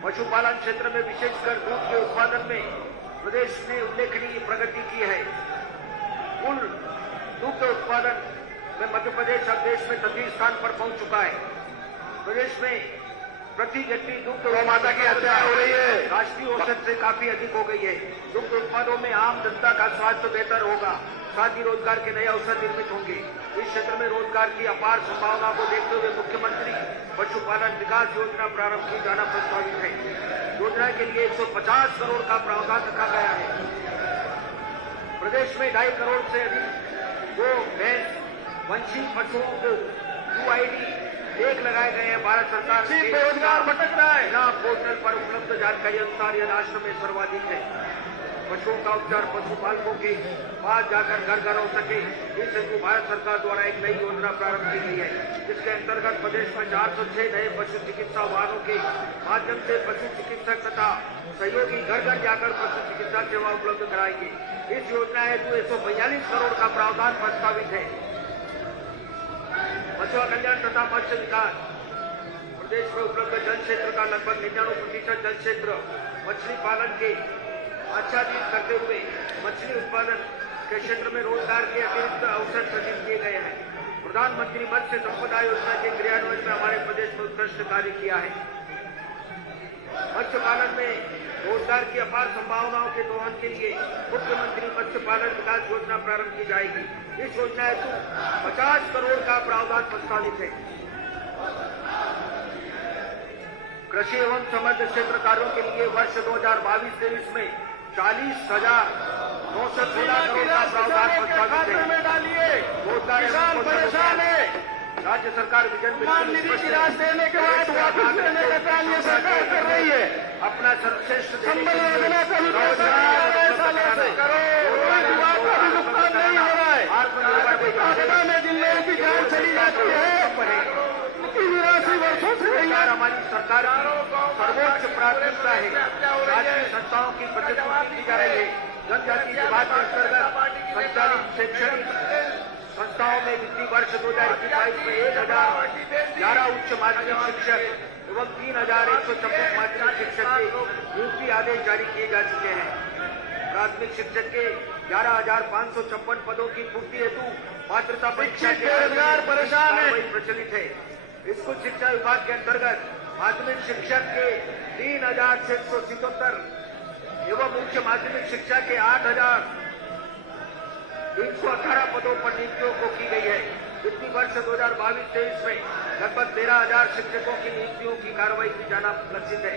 पशुपालन क्षेत्र में विशेषकर दूध के उत्पादन में प्रदेश ने उल्लेखनीय प्रगति की है। कुल दुग्ध उत्पादन में मध्य प्रदेश अब देश में तृतीय स्थान पर पहुंच चुका है। प्रदेश में प्रति व्यक्ति दुग्ध माता की हत्या हो रही है। राष्ट्रीय औसत से काफी अधिक हो गई है। दुग्ध उत्पादों में आम जनता का स्वास्थ्य बेहतर होगा, साथ ही रोजगार के नए अवसर निर्मित होंगे। इस क्षेत्र में रोजगार की अपार संभावना को देखते हुए मुख्यमंत्री पशुपालन विकास योजना प्रारंभ की जाना प्रस्तावित है। योजना के लिए 150 करोड़ का प्रावधान रखा गया है। प्रदेश में 2.5 करोड़ से अधिक गो, भैंस, वंशी पशुओं को UID एक लगाए गए हैं। भारत सरकार से रोजगार भटक रहा है। यहाँ पोर्टल पर उपलब्ध जानकारी अनुसार यह राष्ट्र में सर्वाधिक है। पशुओं का उपचार पशुपालकों के पास जाकर घर घर हो सके, इस हेतु भारत सरकार द्वारा एक नई योजना प्रारंभ की गई है, जिसके अंतर्गत प्रदेश में 406 नए पशु चिकित्सा वाहनों के माध्यम से पशु चिकित्सक तथा सहयोगी घर घर जाकर पशु चिकित्सा सेवा उपलब्ध कराएंगे। इस योजना हेतु 142 करोड़ का प्रावधान प्रस्तावित है। मछुआ कल्याण तथा मत्स्य विकास प्रदेश में उपलब्ध जल क्षेत्र का लगभग 99% जल क्षेत्र मछली पालन के आच्छादित करते हुए मछली उत्पादन के क्षेत्र में रोजगार के अतिरिक्त अवसर सृजित किए गए हैं। प्रधानमंत्री मत्स्य संपदा योजना के क्रियान्वयन में हमारे प्रदेश में उत्कृष्ट कार्य किया है। मत्स्य पालन में रोजगार की अपार संभावनाओं के दोहन के लिए मुख्यमंत्री मत्स्य पालन विकास योजना प्रारंभ की जाएगी। इस योजना हेतु 50 करोड़ का प्रावधान प्रस्तावित है। कृषि एवं समृद्ध क्षेत्र कार्यों के लिए वर्ष 2022-23 में 40,916 करोड़ का प्रावधान प्रस्तावित है। रोजगार एवं परेशान है। राज्य सरकार विजन निधि की राशि देने के बाद वापस लेने का काम ये सरकार कर रही है। अपना सर्वश्रेष्ठ संबल योजना का भी पैसा सालों से युवा का भी नुकसान नहीं हो रहा है। आपदा में जिन लोगों की जान चली जाती है 82 वर्षों से नहीं है। हमारी सरकार की सर्वोच्च प्राथमिकता है। राष्ट्रीय संस्थाओं की प्रतिपूर्ति की जा रही है। जनजाति विभाग के अंतर्गत संचालित शैक्षणिक संस्थाओं में वित्तीय वर्ष 2021 में 1011 उच्च माध्यमिक शिक्षक एवं 3156 माध्यमिक शिक्षक के नियुक्ति आदेश जारी किए जा चुके हैं। प्राथमिक शिक्षक के 11,556 पदों की पूर्ति हेतु पात्रता परीक्षा के बेरोजगार परेशान है। प्रचलित है। स्कूल शिक्षा विभाग के अंतर्गत माध्यमिक शिक्षक के 3,677 एवं उच्च माध्यमिक शिक्षा के 8,118 पदों पर नियुक्तियों को की गई है। वित्तीय वर्ष 2022-23 में लगभग 13,000 शिक्षकों की नियुक्तियों की कार्रवाई की जाना लक्षित है।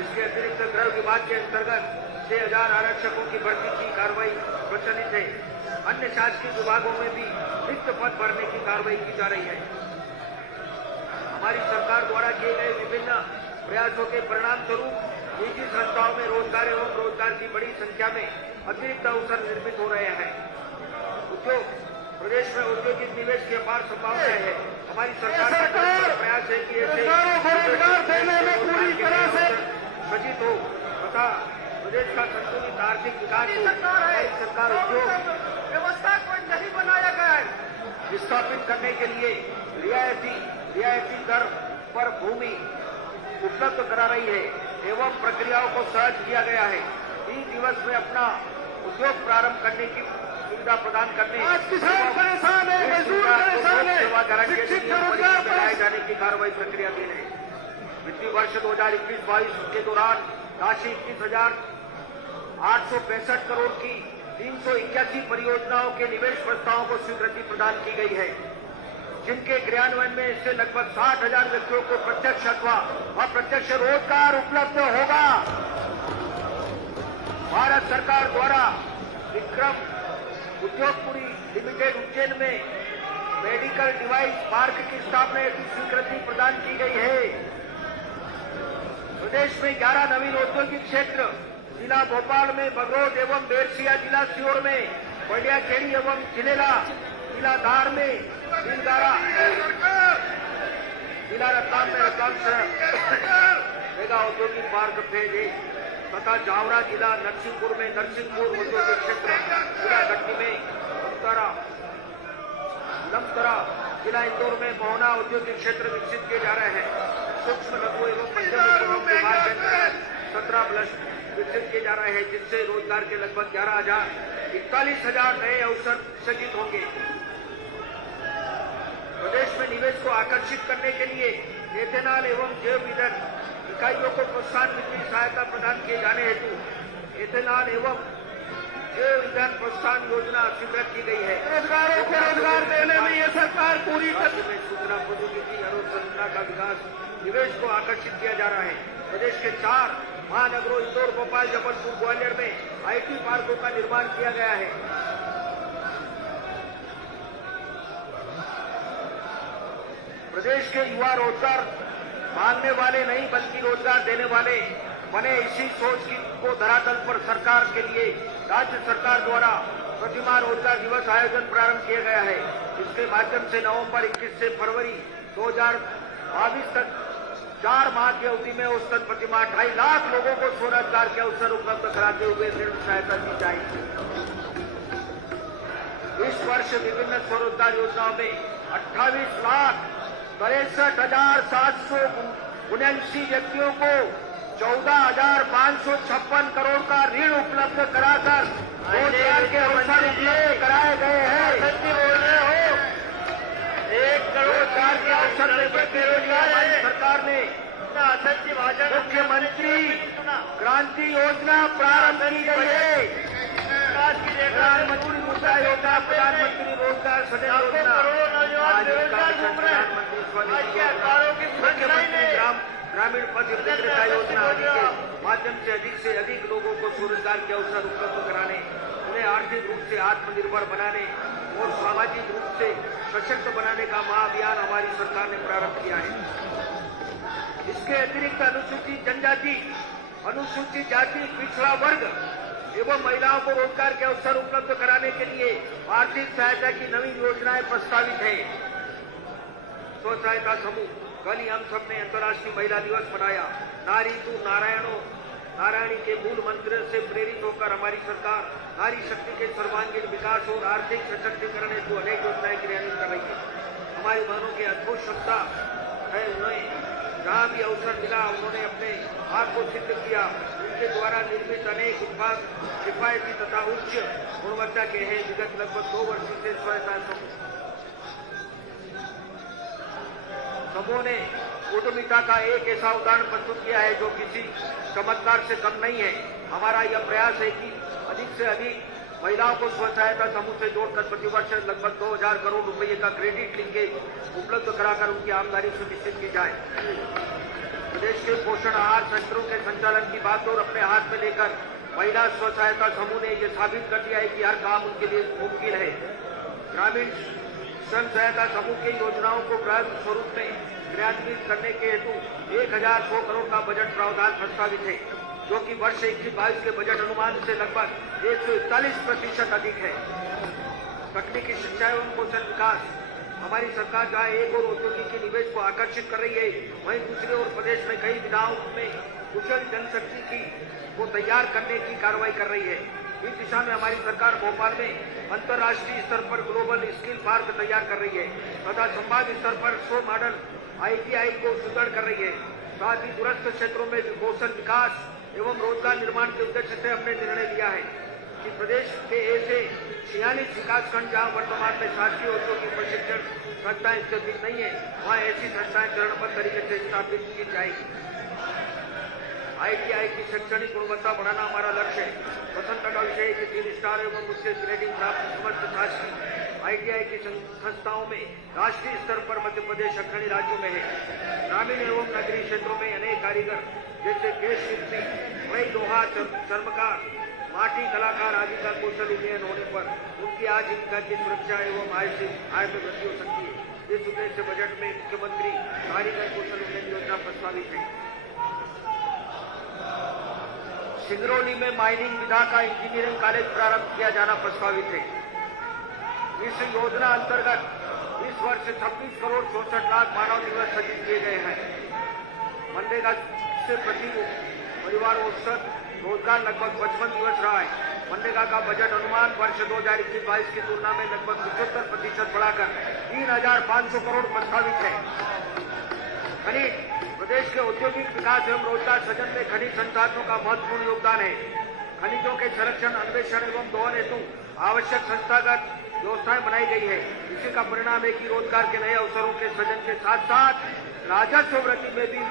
इसके अतिरिक्त गृह विभाग के अंतर्गत 6,000 आरक्षकों की भर्ती की कार्रवाई प्रचलित है। अन्य शासकीय विभागों में भी रिक्त पद भरने की कार्रवाई की जा रही है। हमारी सरकार द्वारा किए गए विभिन्न प्रयासों के परिणाम स्वरूप निजी संस्थाओं में रोजगार एवं रोजगार की बड़ी संख्या में अतिरिक्त अवसर निर्मित हो रहे हैं। उद्योग प्रदेश में औद्योगिक निवेश की अपार संभावनाएं है। हमारी सरकार का प्रयास है कि ऐसे रोजगार देने में पूरी तरह से सजित हो तथा प्रदेश का संतुलित आर्थिक विकास हो। हमारी सरकार उद्योग व्यवस्था कोई नहीं बनाया गया है। स्थापित करने के लिए रियायती दर पर भूमि उपलब्ध करा रही है एवं प्रक्रियाओं को सहज किया गया है। 3 दिवस में अपना उद्योग प्रारंभ करने की सुविधा प्रदान करने आज किसान परेशान है, मजदूर परेशान है, सेवा गारंटी के शिक्षित लिए रोजगार लगाए जाने की कार्रवाई प्रक्रिया की है। वित्तीय वर्ष 2021-22 के दौरान राशि 21,865 करोड़ की 381 परियोजनाओं के निवेश प्रस्तावों को स्वीकृति प्रदान की गई है, जिनके क्रियान्वयन में इससे लगभग 60,000 व्यक्तियों को प्रत्यक्ष अथवा अप्रत्यक्ष रोजगार उपलब्ध होगा। भारत सरकार द्वारा विक्रम उद्योगपुरी लिमिटेड उज्जैन में मेडिकल डिवाइस पार्क की स्थापना की स्वीकृति प्रदान की गई है। प्रदेश में 11 नवीन औद्योगिक क्षेत्र जिला भोपाल में बगरौद एवं बेरसिया, जिला सीहोर में बलियाखेड़ी एवं जिलेला, जिला धार में दिलगारा, जिला रतलाम में रतलाम मेगा औद्योगिक पार्क फेज 1 तथा जावरा जिला नरसिंहपुर में नरसिंहपुर औद्योगिक क्षेत्र, जिला गट्टी में लमतरा, जिला इंदौर में मोहना औद्योगिक क्षेत्र विकसित किए जा रहे हैं। सूक्ष्म लघु एवं मध्यम उद्योग विभाग के अंतर्गत 17 ब्लस्ट विकसित किए जा रहे हैं, जिससे रोजगार के लगभग 41,000 नए अवसर सृजित होंगे। प्रदेश में निवेश को आकर्षित करने के लिए एथेनॉल एवं जैव ईंधन इकाइयों को प्रोत्साहन वित्तीय सहायता प्रदान किए जाने हेतु एथेनॉल एवं जैव ईंधन प्रोत्साहन योजना स्वीकृत की गई है। रोजगारों को रोजगार देने में ये सरकार पूरी राज्य में सूचना प्रौद्योगिकी अनुसंधान का विकास निवेश को आकर्षित किया जा रहा है। प्रदेश के 4 महानगरों इंदौर, भोपाल, जबलपुर, ग्वालियर में आईटी पार्कों का निर्माण किया गया है। प्रदेश के युवा रोजगार मांगने वाले नहीं बल्कि रोजगार देने वाले बने, इसी सोच को धरातल पर सरकार के लिए राज्य सरकार द्वारा प्रतिमा रोजगार दिवस आयोजन प्रारंभ किया गया है। इसके माध्यम से नवंबर 21 से फरवरी 2022 तक 4 माह की अवधि में औसतन प्रतिमा 2.5 लाख लोगों को स्वरोजगार के अवसर उपलब्ध कराते हुए ऋण सहायता दी जाएगी। इस वर्ष विभिन्न स्वरोजगार योजनाओं में 28,63,779 व्यक्तियों को 14,556 करोड़ का ऋण उपलब्ध कराकर रोजगार के अवसर उपलब्ध कराए गए हैं। सच्ची बोल रहे हो? 1 करोड़ रोजगार के अवसर देने के लिए हमारी सरकार ने मुख्यमंत्री क्रांति योजना प्रारंभ की गई है। प्रधानमंत्री मुद्रा योजना, प्रधानमंत्री रोजगार सृजन योजना, प्रधानमंत्री मुख्यमंत्री ग्रामीण पद विक्रेता योजना आदि के माध्यम से अधिक लोगों को स्वरोजगार के अवसर उपलब्ध कराने, उन्हें आर्थिक रूप से आत्मनिर्भर बनाने और सामाजिक रूप से सशक्त बनाने का महाअभियान हमारी सरकार ने प्रारंभ किया है। इसके इसके अतिरिक्त अनुसूचित जनजाति, अनुसूचित जाति, पिछड़ा वर्ग एवं महिलाओं को रोजगार के अवसर उपलब्ध कराने के लिए आर्थिक सहायता की नवीन योजनाएं प्रस्तावित है। स्व सहायता समूह, कल ही हम सबने अंतर्राष्ट्रीय महिला दिवस मनाया। नारी तू नारायणी के मूल मंत्र से प्रेरित होकर हमारी सरकार नारी शक्ति के सर्वांगीण विकास और आर्थिक सशक्तिकरण हेतु अनेक योजनाएं क्रियान्वित कर रही है। हमारी बहनों की अद्भुत क्षमता है, उन्हें जहां भी अवसर मिला उन्होंने अपने आप को सिद्ध किया। उनके द्वारा निर्मित अनेक उत्पाद किफायती तथा उच्च गुणवत्ता के हैं। विगत लगभग 2 वर्षों से स्वयं समूह ने उद्यमिता का एक ऐसा उदाहरण प्रस्तुत किया है जो किसी चमत्कार से कम नहीं है। हमारा यह प्रयास है कि अधिक से अधिक महिलाओं को स्व सहायता समूह से जोड़कर प्रतिवर्ष लगभग 2000 करोड़ रुपये का क्रेडिट लिंकेज उपलब्ध कराकर उनकी आमदनी सुनिश्चित की जाए। प्रदेश के पोषण आहार सेंटरों के संचालन की बात और अपने हाथ में लेकर महिला स्व सहायता समूह ने यह साबित कर दिया है कि हर काम उनके लिए मुमकिन है। ग्रामीण स्वयं सहायता समूह की योजनाओं को प्रायोगिक स्वरूप में क्रियान्वित करने के हेतु 1100 करोड़ का बजट प्रावधान प्रस्तावित है, जो कि वर्ष 21-22 के बजट अनुमान से लगभग 141% अधिक है। तकनीकी शिक्षा एवं कौशल विकास, हमारी सरकार जहां एक और औद्योगिकी निवेश को आकर्षित कर रही है, वहीं दूसरी ओर प्रदेश में कई विधाओं में कुशल जनशक्ति को तैयार करने की कार्रवाई कर रही है। इस दिशा में हमारी सरकार भोपाल में अंतर्राष्ट्रीय स्तर पर ग्लोबल स्किल पार्क तैयार कर रही है तथा संभाग स्तर पर 100 मॉडल ITI को सुदृढ़ कर रही है। साथ ही दूरस्थ क्षेत्रों में कौशल विकास एवं रोजगार निर्माण के उद्देश्य से हमने निर्णय लिया है कि प्रदेश के ऐसे 46 विकासखंड जहां वर्तमान में शासकीय औद्योगिक प्रशिक्षण संस्थाएं स्थित नहीं है, वहां ऐसी संस्थाएं चरणबद्ध तरीके से स्थापित की जाएगी। ITI की शैक्षणिक गुणवत्ता बढ़ाना हमारा लक्ष्य है। प्रसन्नता का विषय है कि 3 स्टार एवं उच्च ग्रेडिंग प्राप्त समस्त शासकीय ITI की संस्थाओं में राष्ट्रीय स्तर पर मध्य प्रदेश अग्रणी राज्यों में है। ग्रामीण एवं नगरीय क्षेत्रों में अनेक कारीगर जैसे केश शिल्पी, वही लोहा, चर्मकार, माटी कलाकार आदि का कौशल उन्नयन होने पर उनकी आजीविका की सुरक्षा एवं आय में वृद्धि हो सकती है। इस उद्देश्य से बजट में मुख्यमंत्री कारीगर कौशल उन्नयन योजना प्रस्तावित है। सिंगरौली में माइनिंग विधा का इंजीनियरिंग कॉलेज प्रारंभ किया जाना प्रस्तावित है। इस योजना अंतर्गत इस वर्ष 26 करोड़ 64 लाख मानव दिवस सृजित किए गए हैं। मनरेगा से प्रति परिवार औसत रोजगार लगभग 55 दिवस रहा है। मनरेगा का बजट अनुमान वर्ष 2021-22 की तुलना में लगभग 75% बढ़ाकर 3500 करोड़ प्रस्तावित है। खनिज, प्रदेश के औद्योगिक विकास एवं रोजगार सृजन में खनिज संसाधनों का महत्वपूर्ण योगदान है। खनिजों के संरक्षण, अन्वेषण एवं दोहन हेतु आवश्यक संस्थागत व्यवस्थाएं बनाई गई है। इसी का परिणाम है कि रोजगार के नए अवसरों के सृजन के साथ साथ राजस्व वृद्धि में भी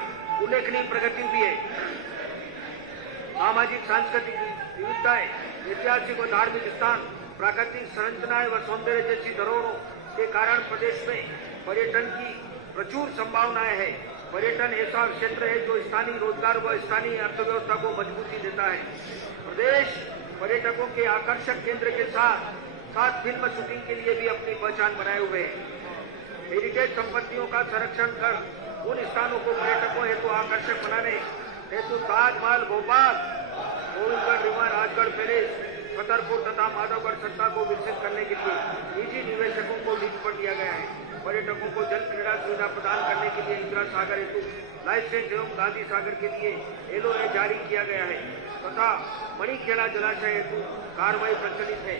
उल्लेखनीय प्रगति हुई है। सामाजिक सांस्कृतिक विविधताएं, ऐतिहासिक व धार्मिक स्थान, प्राकृतिक संरचनाएं व सौंदर्य जैसी धरोहरों के कारण प्रदेश में पर्यटन की प्रचुर संभावनाएं हैं। पर्यटन ऐसा क्षेत्र है जो स्थानीय रोजगार व स्थानीय अर्थव्यवस्था को मजबूती देता है। प्रदेश पर्यटकों के आकर्षक केंद्र के साथ साथ फिल्म शूटिंग के लिए भी अपनी पहचान बनाए हुए है। हेरिटेज संपत्तियों का संरक्षण कर उन स्थानों को पर्यटकों हेतु आकर्षक बनाने हेतु ताजमहल, भोपाल, गोविंदगढ़, रीवा, राजगढ़ पैलेस, छतरपुर तथा माधवगढ़ संस्था को विकसित करने के लिए निजी निवेशकों को लीज पर दिया गया है। पर्यटकों को जल क्रीड़ा सुविधा प्रदान करने के लिए इंदिरा सागर हेतु लाइसेंस एवं गांधी सागर के लिए LOA जारी किया गया है तथा मणिखेड़ा जलाशय हेतु कार्रवाई प्रचलित है।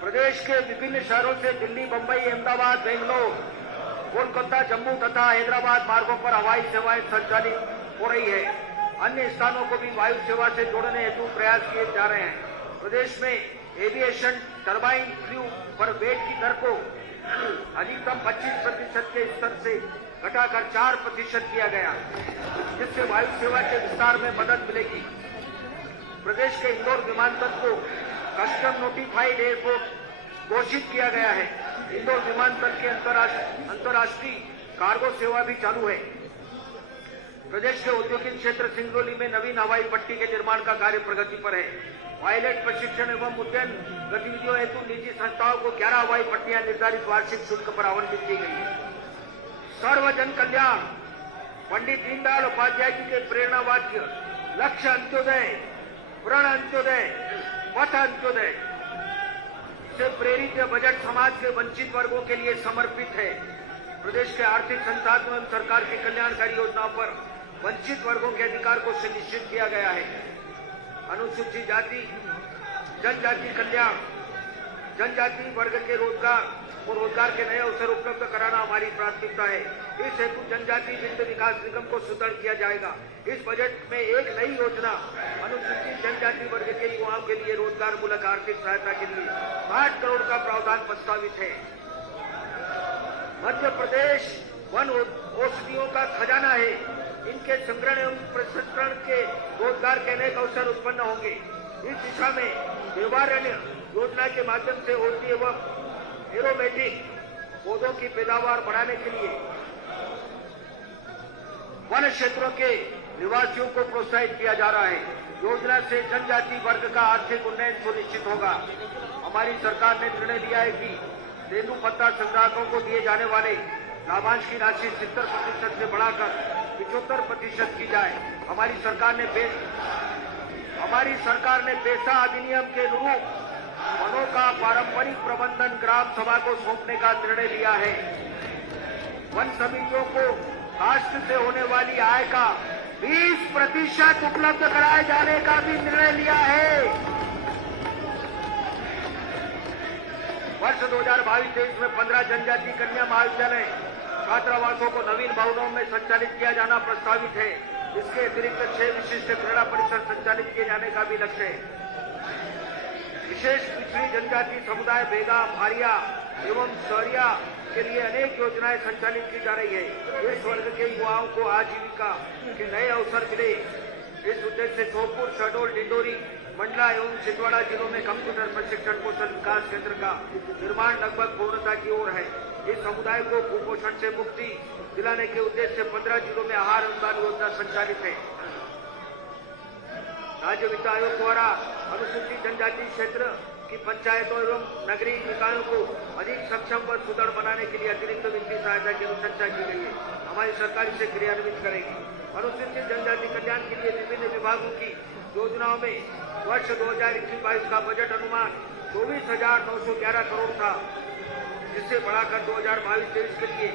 प्रदेश के विभिन्न शहरों से दिल्ली, मुंबई, अहमदाबाद, बेंगलोर, कोलकाता, जम्मू तथा हैदराबाद मार्गों पर हवाई सेवाएं संचालित हो रही है। अन्य स्थानों को भी वायु सेवा से जोड़ने हेतु प्रयास किए जा रहे हैं। प्रदेश में एविएशन टरबाइन फ्लू पर वेट की दर को अधिकतम 25% के स्तर से घटाकर 4% किया गया, जिससे वायु सेवा के विस्तार में मदद मिलेगी। प्रदेश के इंदौर विमानतल को कस्टम नोटिफाइड एयरपोर्ट घोषित किया गया है। इंदौर विमानतल के अंतर्राष्ट्रीय कार्गो सेवा भी चालू है। प्रदेश के औद्योगिक क्षेत्र सिंगरौली में नवीन हवाई पट्टी के निर्माण का कार्य प्रगति पर है। पायलट प्रशिक्षण एवं उड्डयन गतिविधियों हेतु निजी संस्थाओं को 11 हवाई पट्टियां निर्धारित वार्षिक शुल्क पर आवंटित की गई है। सर्वजन कल्याण, पंडित दीनदयाल उपाध्याय जी के प्रेरणा वाक्य लक्ष्य अंत्योदय, प्रण अंत्योदय, पथ अंत्योदय से प्रेरित यह बजट समाज के वंचित वर्गों के लिए समर्पित है। प्रदेश के आर्थिक संसाधनों एवं सरकार की कल्याणकारी योजनाओं पर वंचित वर्गों के अधिकार को सुनिश्चित किया गया है। अनुसूचित जाति जनजाति कल्याण, जनजाति वर्ग के रोजगार और रोजगार के नए अवसर उपलब्ध कराना हमारी प्राथमिकता है। इस हेतु जनजाति वित्त विकास निगम को सुदृढ़ किया जाएगा। इस बजट में एक नई योजना अनुसूचित जनजाति वर्ग के युवाओं के लिए रोजगार मूलक आर्थिक सहायता के लिए 60 करोड़ का प्रावधान प्रस्तावित है। मध्य प्रदेश वन औषधियों का खजाना है। इनके संग्रहण एवं प्रसंस्करण के रोजगार के अनेक अवसर उत्पन्न होंगे। इस दिशा में देवारण्य योजना के माध्यम से औषधि एवं एरोमेटिक पौधों की पैदावार बढ़ाने के लिए वन क्षेत्रों के निवासियों को प्रोत्साहित किया जा रहा है। योजना से जनजाति वर्ग का आर्थिक उन्नयन सुनिश्चित होगा। हमारी सरकार ने निर्णय लिया है कि तेंदुपत्ता संग्राहकों को दिए जाने वाले लाभांश की राशि 70% से बढ़ाकर 75% की जाए। हमारी सरकार ने पेशा अधिनियम के अनुरूप वनों का पारंपरिक प्रबंधन ग्राम सभा को सौंपने का निर्णय लिया है। वन समितियों को काष्ठ से होने वाली आय का 20% उपलब्ध कराए जाने का भी निर्णय लिया है। वर्ष 2022-23 में 15 जनजाति कन्या महाविद्यालय छात्रावासों को नवीन भवनों में संचालित किया जाना प्रस्तावित है। इसके अतिरिक्त 6 विशिष्ट क्रीड़ा परिसर संचालित किए जाने का भी लक्ष्य है। विशेष पिछड़ी जनजाति समुदाय बेगा, भारिया एवं सौरिया के लिए अनेक योजनाएं संचालित की जा रही है। इस वर्ग के युवाओं को आजीविका के नए अवसर मिले। इस उद्देश्य से सोपुर, शहडोल, डिंडोरी, मंडला एवं छिंदवाड़ा जिलों में कंप्यूटर प्रशिक्षण कौशल विकास केंद्र का निर्माण लगभग पूर्णता की ओर है। इस समुदाय को कुपोषण से मुक्ति दिलाने के उद्देश्य से 15 जिलों में आहार अनुदान योजना संचालित है। राज्य वित्त आयोग द्वारा अनुसूचित जनजाति क्षेत्र की पंचायतों एवं नगरीय निकायों को अधिक सक्षम व सुदृढ़ बनाने के लिए अतिरिक्त वित्तीय सहायता की अनुशंसा की गई है। हमारी सरकार इसे क्रियान्वित करेगी। अनुसूचित जनजाति कल्याण के लिए विभिन्न विभागों की योजनाओं में वर्ष 2021-22 का बजट अनुमान 24,911 करोड़ था, जिससे बढ़ाकर 2022-23 के लिए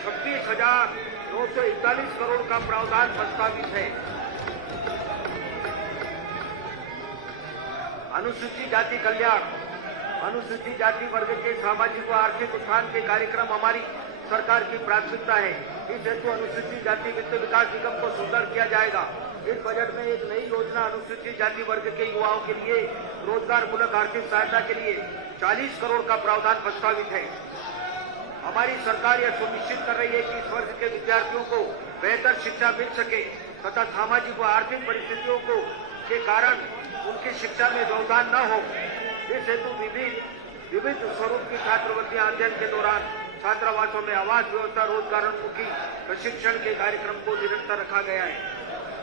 26,941 करोड़ का प्रावधान प्रस्तावित है। अनुसूचित जाति कल्याण, अनुसूचित जाति वर्ग के सामाजिक व आर्थिक उत्थान के कार्यक्रम हमारी सरकार की प्राथमिकता है। इस हेतु अनुसूचित जाति वित्त विकास निगम को सुदृढ़ किया जाएगा। इस बजट में एक नई योजना अनुसूचित जाति वर्ग के युवाओं के लिए रोजगार मूलक आर्थिक सहायता के लिए 40 करोड़ का प्रावधान प्रस्तावित है। हमारी सरकार यह सुनिश्चित कर रही है कि इस वर्ग के विद्यार्थियों को बेहतर शिक्षा मिल सके तथा सामाजिक व आर्थिक परिस्थितियों के कारण उनकी शिक्षा में व्यवधान न हो। इस हेतु विविध स्वरूप की छात्रवृत्तियां अध्ययन के दौरान छात्रावासों में आवास व्यवस्था, रोजगारोन्मुखी प्रशिक्षण के कार्यक्रम को निरंतर रखा गया है।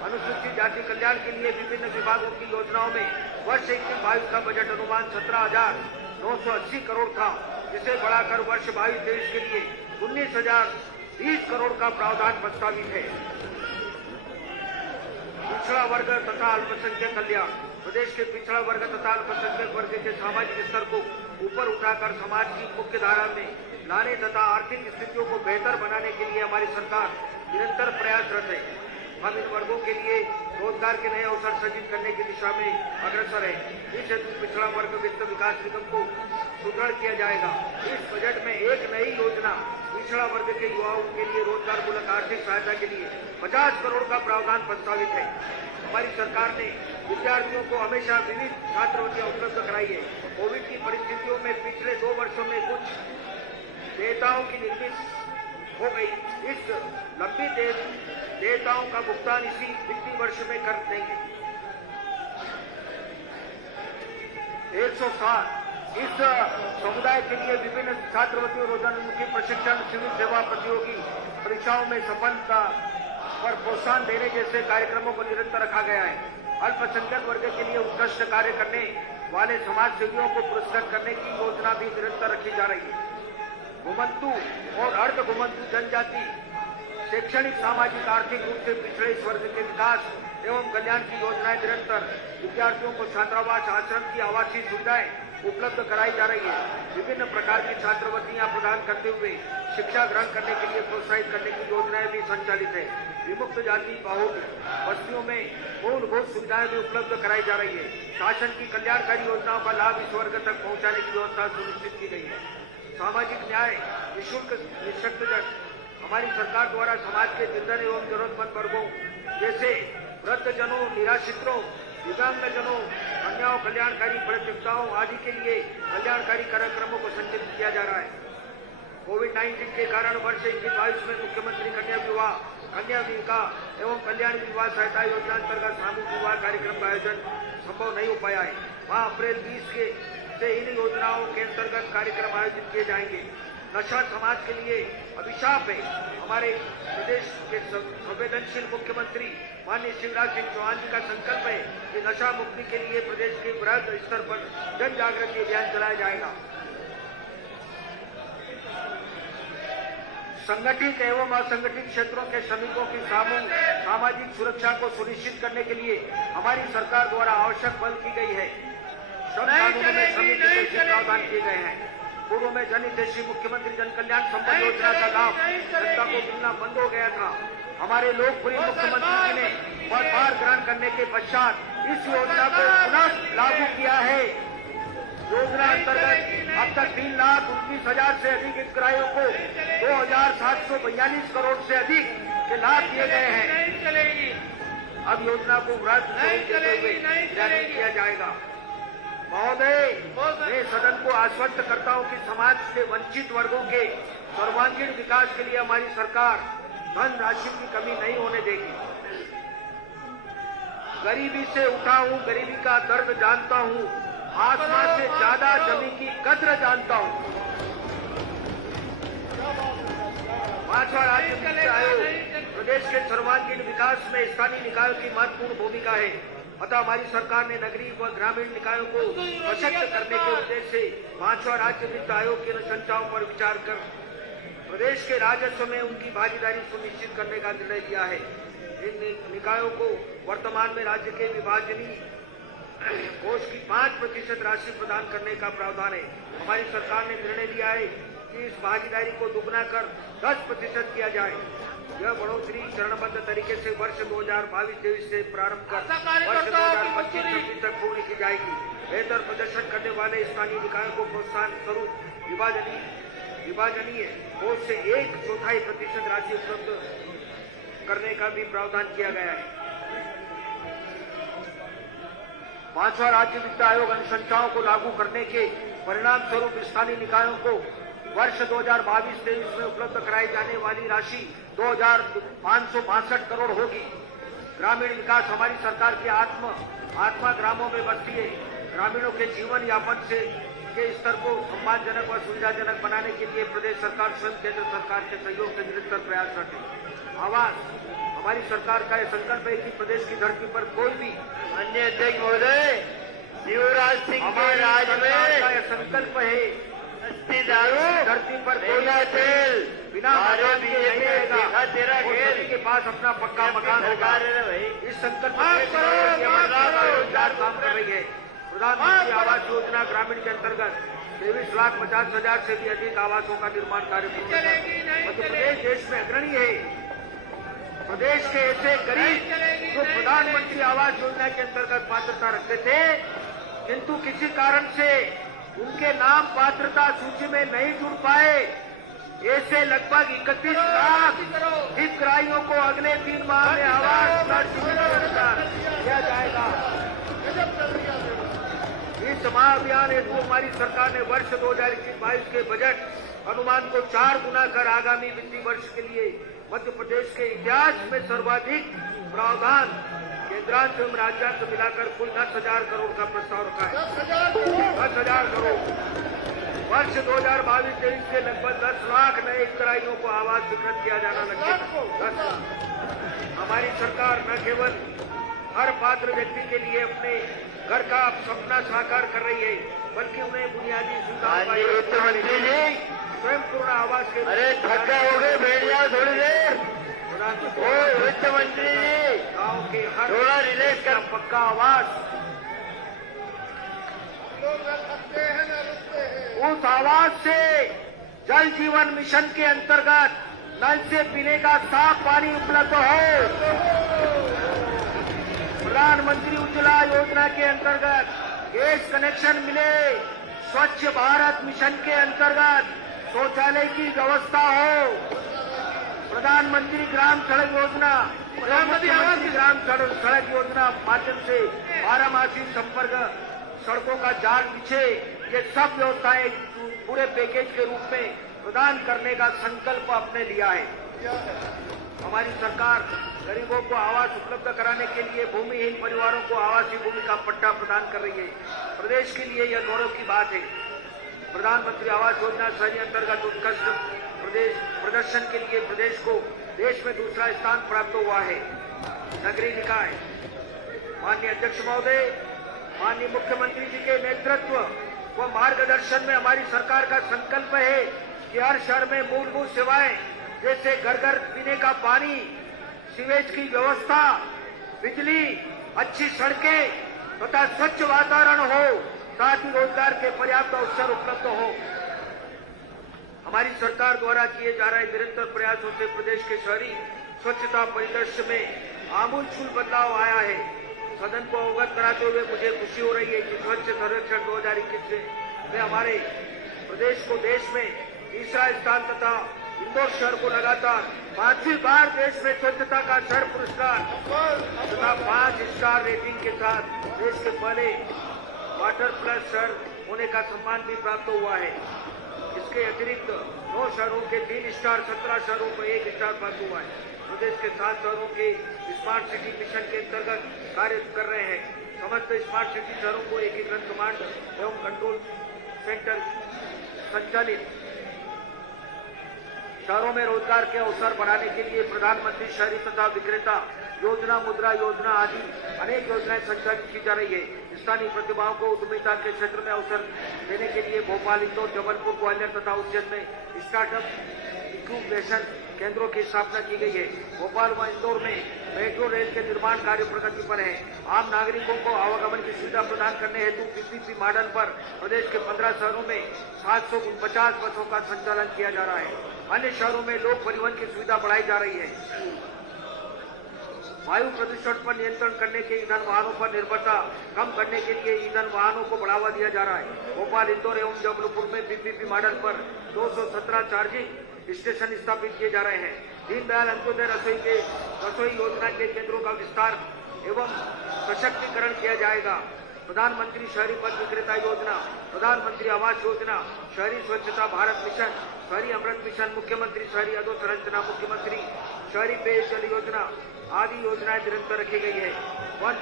अनुसूचित जाति कल्याण के लिए विभिन्न विभागों की योजनाओं में वर्ष 21-22 का बजट अनुमान 17,980 करोड़ था, जिसे बढ़ाकर वर्ष 22-23 के लिए 19,020 करोड़ का प्रावधान प्रस्तावित है। पिछड़ा वर्ग तथा अल्पसंख्यक कल्याण, प्रदेश के पिछड़ा वर्ग तथा अल्पसंख्यक वर्ग के सामाजिक स्तर को ऊपर उठाकर समाज की मुख्य धारा में लाने तथा आर्थिक स्थितियों को बेहतर बनाने के लिए हमारी सरकार निरंतर प्रयासरत है। हम इन वर्गों के लिए रोजगार के नए अवसर सृजित करने की दिशा में अग्रसर है। इस हेतु पिछड़ा वर्ग वित्त विकास निगम को सुदृढ़ किया जाएगा। इस बजट में एक नई योजना पिछड़ा वर्ग के युवाओं के लिए रोजगार मूलक आर्थिक सहायता के लिए 50 करोड़ का प्रावधान प्रस्तावित है। हमारी सरकार ने विद्यार्थियों को हमेशा विविध छात्रवृत्तियां उपलब्ध कराई है। कोविड की परिस्थितियों में पिछले 2 वर्षों में कुछ देयताओं की निर्मित हो गई। इस लंबी देयताओं का भुगतान इसी वित्तीय वर्ष में कर देंगे। 160 इस समुदाय के लिए विभिन्न छात्रवृत्ति और रोजगारोन्मुखी प्रशिक्षण, सिविल सेवा प्रतियोगी परीक्षाओं में सफलता पर प्रोत्साहन देने जैसे कार्यक्रमों को निरंतर रखा गया है। अल्पसंख्यक वर्ग के लिए उत्कृष्ट कार्य करने वाले समाज सेवियों को पुरस्कृत करने की योजना भी निरंतर रखी जा रही है। घुमंतु और अर्ध घुमंतु जनजाति शैक्षणिक, सामाजिक, आर्थिक रूप से पिछड़े इस वर्ग के विकास एवं कल्याण की योजनाएं निरंतर विद्यार्थियों को छात्रावास, आश्रम की आवासीय सुविधाएं उपलब्ध कराई जा रही है। विभिन्न प्रकार की छात्रवृत्तियां प्रदान करते हुए शिक्षा ग्रहण करने के लिए प्रोत्साहित करने की योजनाएं भी संचालित है। विमुक्त जाति बहुल बस्तियों में मूलभूत सुविधाएं भी उपलब्ध कराई जा रही है। शासन की कल्याणकारी योजनाओं का लाभ इस वर्ग तक पहुंचाने की व्यवस्था सुनिश्चित की गई है। सामाजिक न्याय, निःशुल्क निःशक्तजन, हमारी सरकार द्वारा समाज के निर्धन एवं जरूरतमंद वर्गों जैसे वृद्धजनों, निराश्रितों, दिव्यांगजनों, कन्याओं, कल्याणकारी परियोजनाओं आदि के लिए कल्याणकारी कार्यक्रमों को संचालित किया जा रहा है। कोविड-19 के कारण वर्ष 21-22 में मुख्यमंत्री कन्या विवाह एवं कल्याण विवाह सहायता योजना अंतर्गत सामूहिक विवाह कार्यक्रम का आयोजन संभव नहीं हो पाया है। वहाँ अप्रैल 20 से इन योजनाओं के अंतर्गत कार्यक्रम आयोजित किए जाएंगे। नशा समाज के लिए अभिशाप है। हमारे प्रदेश के संवेदनशील मुख्यमंत्री माननीय शिवराज सिंह चौहान जी का संकल्प है कि नशा मुक्ति के लिए प्रदेश के वृहद स्तर पर जन जागृति अभियान चलाया जाएगा। संगठित एवं असंगठित क्षेत्रों के श्रमिकों की सामाजिक सुरक्षा को सुनिश्चित करने के लिए हमारी सरकार द्वारा आवश्यक पहल की गई है। श्रम कानूनों में श्रमिक हितैषी प्रावधान किए गए हैं। पूर्व में जन हितैषी मुख्यमंत्री जन कल्याण संपन्न योजना का लाभ जनता को मिलना बंद हो गया था। हमारे लोकप्रिय मुख्यमंत्री जी ने पदभार ग्रहण करने के पश्चात इस योजना को पुनः लागू किया है। योजना अंतर्गत अब तक 3,29,000 से अधिक हितग्राहियों को 2,742 करोड़ से अधिक के लाभ दिए गए हैं। अब योजना को वृहद स्वरूप देते हुए जारी किया जाएगा। महोदय, मैं सदन को आश्वस्त करता हूं कि समाज के वंचित वर्गों के सर्वांगीण विकास के लिए हमारी सरकार धन राशि की कमी नहीं होने देगी। गरीबी से उठा हूं, गरीबी का दर्द जानता हूं, आसमान से ज्यादा जमीन की कद्र जानता हूं। 5वां राज्य वित्त आयोग प्रदेश के सर्वांगीण विकास में स्थानीय निकायों की महत्वपूर्ण भूमिका है। अतः हमारी सरकार ने नगरीय व ग्रामीण निकायों को सशक्त करने के उद्देश्य से 5वां राज्य वित्त आयोग की अनुशंसाओं पर विचार कर प्रदेश के राजस्व में उनकी भागीदारी सुनिश्चित करने का निर्णय लिया है। इन निकायों को वर्तमान में राज्य के विभाजनी कोष की 5% राशि प्रदान करने का प्रावधान है। हमारी सरकार ने निर्णय लिया है कि इस भागीदारी को दुगना कर 10% किया जाए। यह बढ़ोतरी चरणबद्ध तरीके से वर्ष 2022-23 से प्रारंभ कर वर्ष 2025-26 तक पूर्ण की जाएगी। बेहतर प्रदर्शन करने वाले स्थानीय निकायों को प्रोत्साहन स्वरूप विभाजनीय कोष से 1/4% राशि उपलब्ध करने का भी प्रावधान किया गया है। 5वां राज्य वित्त आयोग अनुशंसाओं को लागू करने के परिणाम स्वरूप स्थानीय निकायों को वर्ष 2022-23 में उपलब्ध कराई जाने वाली राशि 2,562 करोड़ होगी। ग्रामीण विकास हमारी सरकार की आत्मा ग्रामों में बसती है। ग्रामीणों के जीवन यापन के स्तर को सम्मानजनक व सुविधाजनक बनाने के लिए प्रदेश सरकार स्वयं केंद्र सरकार के सहयोग से निरंतर प्रयासरत है। आवास हमारी सरकार का यह संकल्प है कि प्रदेश की धरती पर कोई भी अन्य अध्यक्ष महोदय, शिवराज सिंह के राज में यह संकल्प है धरती पर कोई तेल बिना बीजेपी देखा तेरा खेल के पास अपना पक्का मकान होगा। इस संकल्प काम कर रही है। प्रधानमंत्री आवास योजना ग्रामीण के अंतर्गत 23,50,000 से भी अधिक आवासों का निर्माण कार्य पूर्ण है। मध्य प्रदेश देश में अग्रणी है। प्रदेश के ऐसे गरीब जो प्रधानमंत्री आवास योजना के अंतर्गत पात्रता रखते थे, किंतु किसी कारण से उनके नाम पात्रता सूची में नहीं जुड़ पाए, ऐसे लगभग 31 लाख हितग्राहियों को अगले 3 माह में आवास दिया जाएगा। इस महाअभियान हेतु हमारी सरकार ने वर्ष 2021-22 के बजट अनुमान को 4 गुना कर आगामी वित्तीय वर्ष के लिए मध्य प्रदेश के इतिहास में सर्वाधिक प्रावधान केंद्रांत एवं राज्यांत मिलाकर कुल 10,000 करोड़ का प्रस्ताव रखा है। 10,000 करोड़। वर्ष 2022-23 से लगभग 10 लाख नए हितग्राहियों को आवास वितरित किया जाना लगे। हमारी सरकार न केवल हर पात्र व्यक्ति के लिए अपने घर का सपना साकार कर रही है, बल्कि उन्हें बुनियादी सुविधाओं मंत्री जी स्वयं पूर्ण आवास के अरे थक्का हो गए, बैठ जाओ थोड़ी देर। वित्त मंत्री जी, गाँव के हर थोड़ा रिलैक्स कर, पक्का आवास, उस आवाज से जल जीवन मिशन के अंतर्गत नल से पीने का साफ पानी उपलब्ध हो। प्रधानमंत्री उज्ज्वला योजना के अंतर्गत गैस कनेक्शन मिले। स्वच्छ भारत मिशन के अंतर्गत शौचालय की व्यवस्था हो। प्रधानमंत्री ग्राम सड़क योजना, प्रधानमंत्री ग्राम सड़क योजना माध्यम से बारहमासी संपर्क सड़कों का जाल बिछे। ये सब व्यवस्थाएं पूरे पैकेज के रूप में प्रदान करने का संकल्प आपने लिया है। हमारी सरकार गरीबों को आवास उपलब्ध कराने के लिए भूमिहीन परिवारों को आवासीय भूमि का पट्टा प्रदान कर रही है। प्रदेश के लिए यह गौरव की बात है। प्रधानमंत्री आवास योजना शहरी अंतर्गत उत्कृष्ट प्रदर्शन के लिए प्रदेश को देश में दूसरा स्थान प्राप्त हुआ है। नगरीय निकाय, माननीय अध्यक्ष महोदय, माननीय मुख्यमंत्री जी के नेतृत्व व मार्गदर्शन में हमारी सरकार का संकल्प है कि हर शहर में मूलभूत सेवाएं जैसे घर घर पीने का पानी, सीवेज की व्यवस्था, बिजली, अच्छी सड़कें तथा स्वच्छ वातावरण हो, साथ ही रोजगार के पर्याप्त अवसर उपलब्ध हो। हमारी सरकार द्वारा किए जा रहे निरंतर प्रयासों से प्रदेश के शहरी स्वच्छता परिदृश्य में आमूलचूल बदलाव आया है। सदन को अवगत कराते हुए मुझे खुशी हो रही है कि स्वच्छ सर्वेक्षण 2021 में हमारे प्रदेश को देश में तीसरा स्थान तथा इंदौर शहर को लगातार 5वीं बार देश में स्वच्छता का शहर पुरस्कार तथा 5 स्टार रेटिंग के साथ देश के पहले वाटर प्लस शहर होने का सम्मान भी प्राप्त हुआ है। इसके अतिरिक्त 9 शहरों के 3 स्टार, 17 शहरों को 1 स्टार प्राप्त हुआ है। प्रदेश के 7 शहरों के स्मार्ट सिटी मिशन के अंतर्गत कार्य कर रहे हैं। समस्त स्मार्ट सिटी शहरों को एकीकृत कमांड एवं कंट्रोल सेंटर संचालित शहरों में रोजगार के अवसर बढ़ाने के लिए प्रधानमंत्री शहरी तथा विक्रेता योजना, मुद्रा योजना आदि अनेक योजनाएं संचालित की जा रही है। स्थानीय प्रतिभाओं को उद्यमिता के क्षेत्र में अवसर देने के लिए भोपाल, इंदौर, जबलपुर, ग्वालियर तथा उज्जैन में स्टार्टअप इंक्यूबेशन केंद्रों की स्थापना की गई है। भोपाल व इंदौर में मेट्रो रेल के निर्माण कार्य प्रगति पर है। आम नागरिकों को आवागमन की सुविधा प्रदान करने हेतु पीपीपी मॉडल पर प्रदेश के 15 शहरों में 750 बसों का संचालन किया जा रहा है। अन्य शहरों में लोक परिवहन की सुविधा बढ़ाई जा रही है। वायु प्रदूषण पर नियंत्रण करने के ईंधन वाहनों पर निर्भरता कम करने के लिए ईंधन वाहनों को बढ़ावा दिया जा रहा है। भोपाल, इंदौर एवं जबलपुर में पीपीपी मॉडल पर 217 चार्जिंग स्टेशन स्थापित किए जा रहे हैं। दीनदयाल अंत्योदय रसोई योजना के केंद्रों का विस्तार एवं सशक्तिकरण किया जाएगा। प्रधानमंत्री शहरी पथ विक्रेता योजना, प्रधानमंत्री आवास योजना, शहरी स्वच्छता भारत मिशन, शहरी अमृत मिशन, मुख्यमंत्री शहरी अधोसंरचना, मुख्यमंत्री शहरी पेयजल योजना आदि योजनाएं निरंतर रखी गई है। वन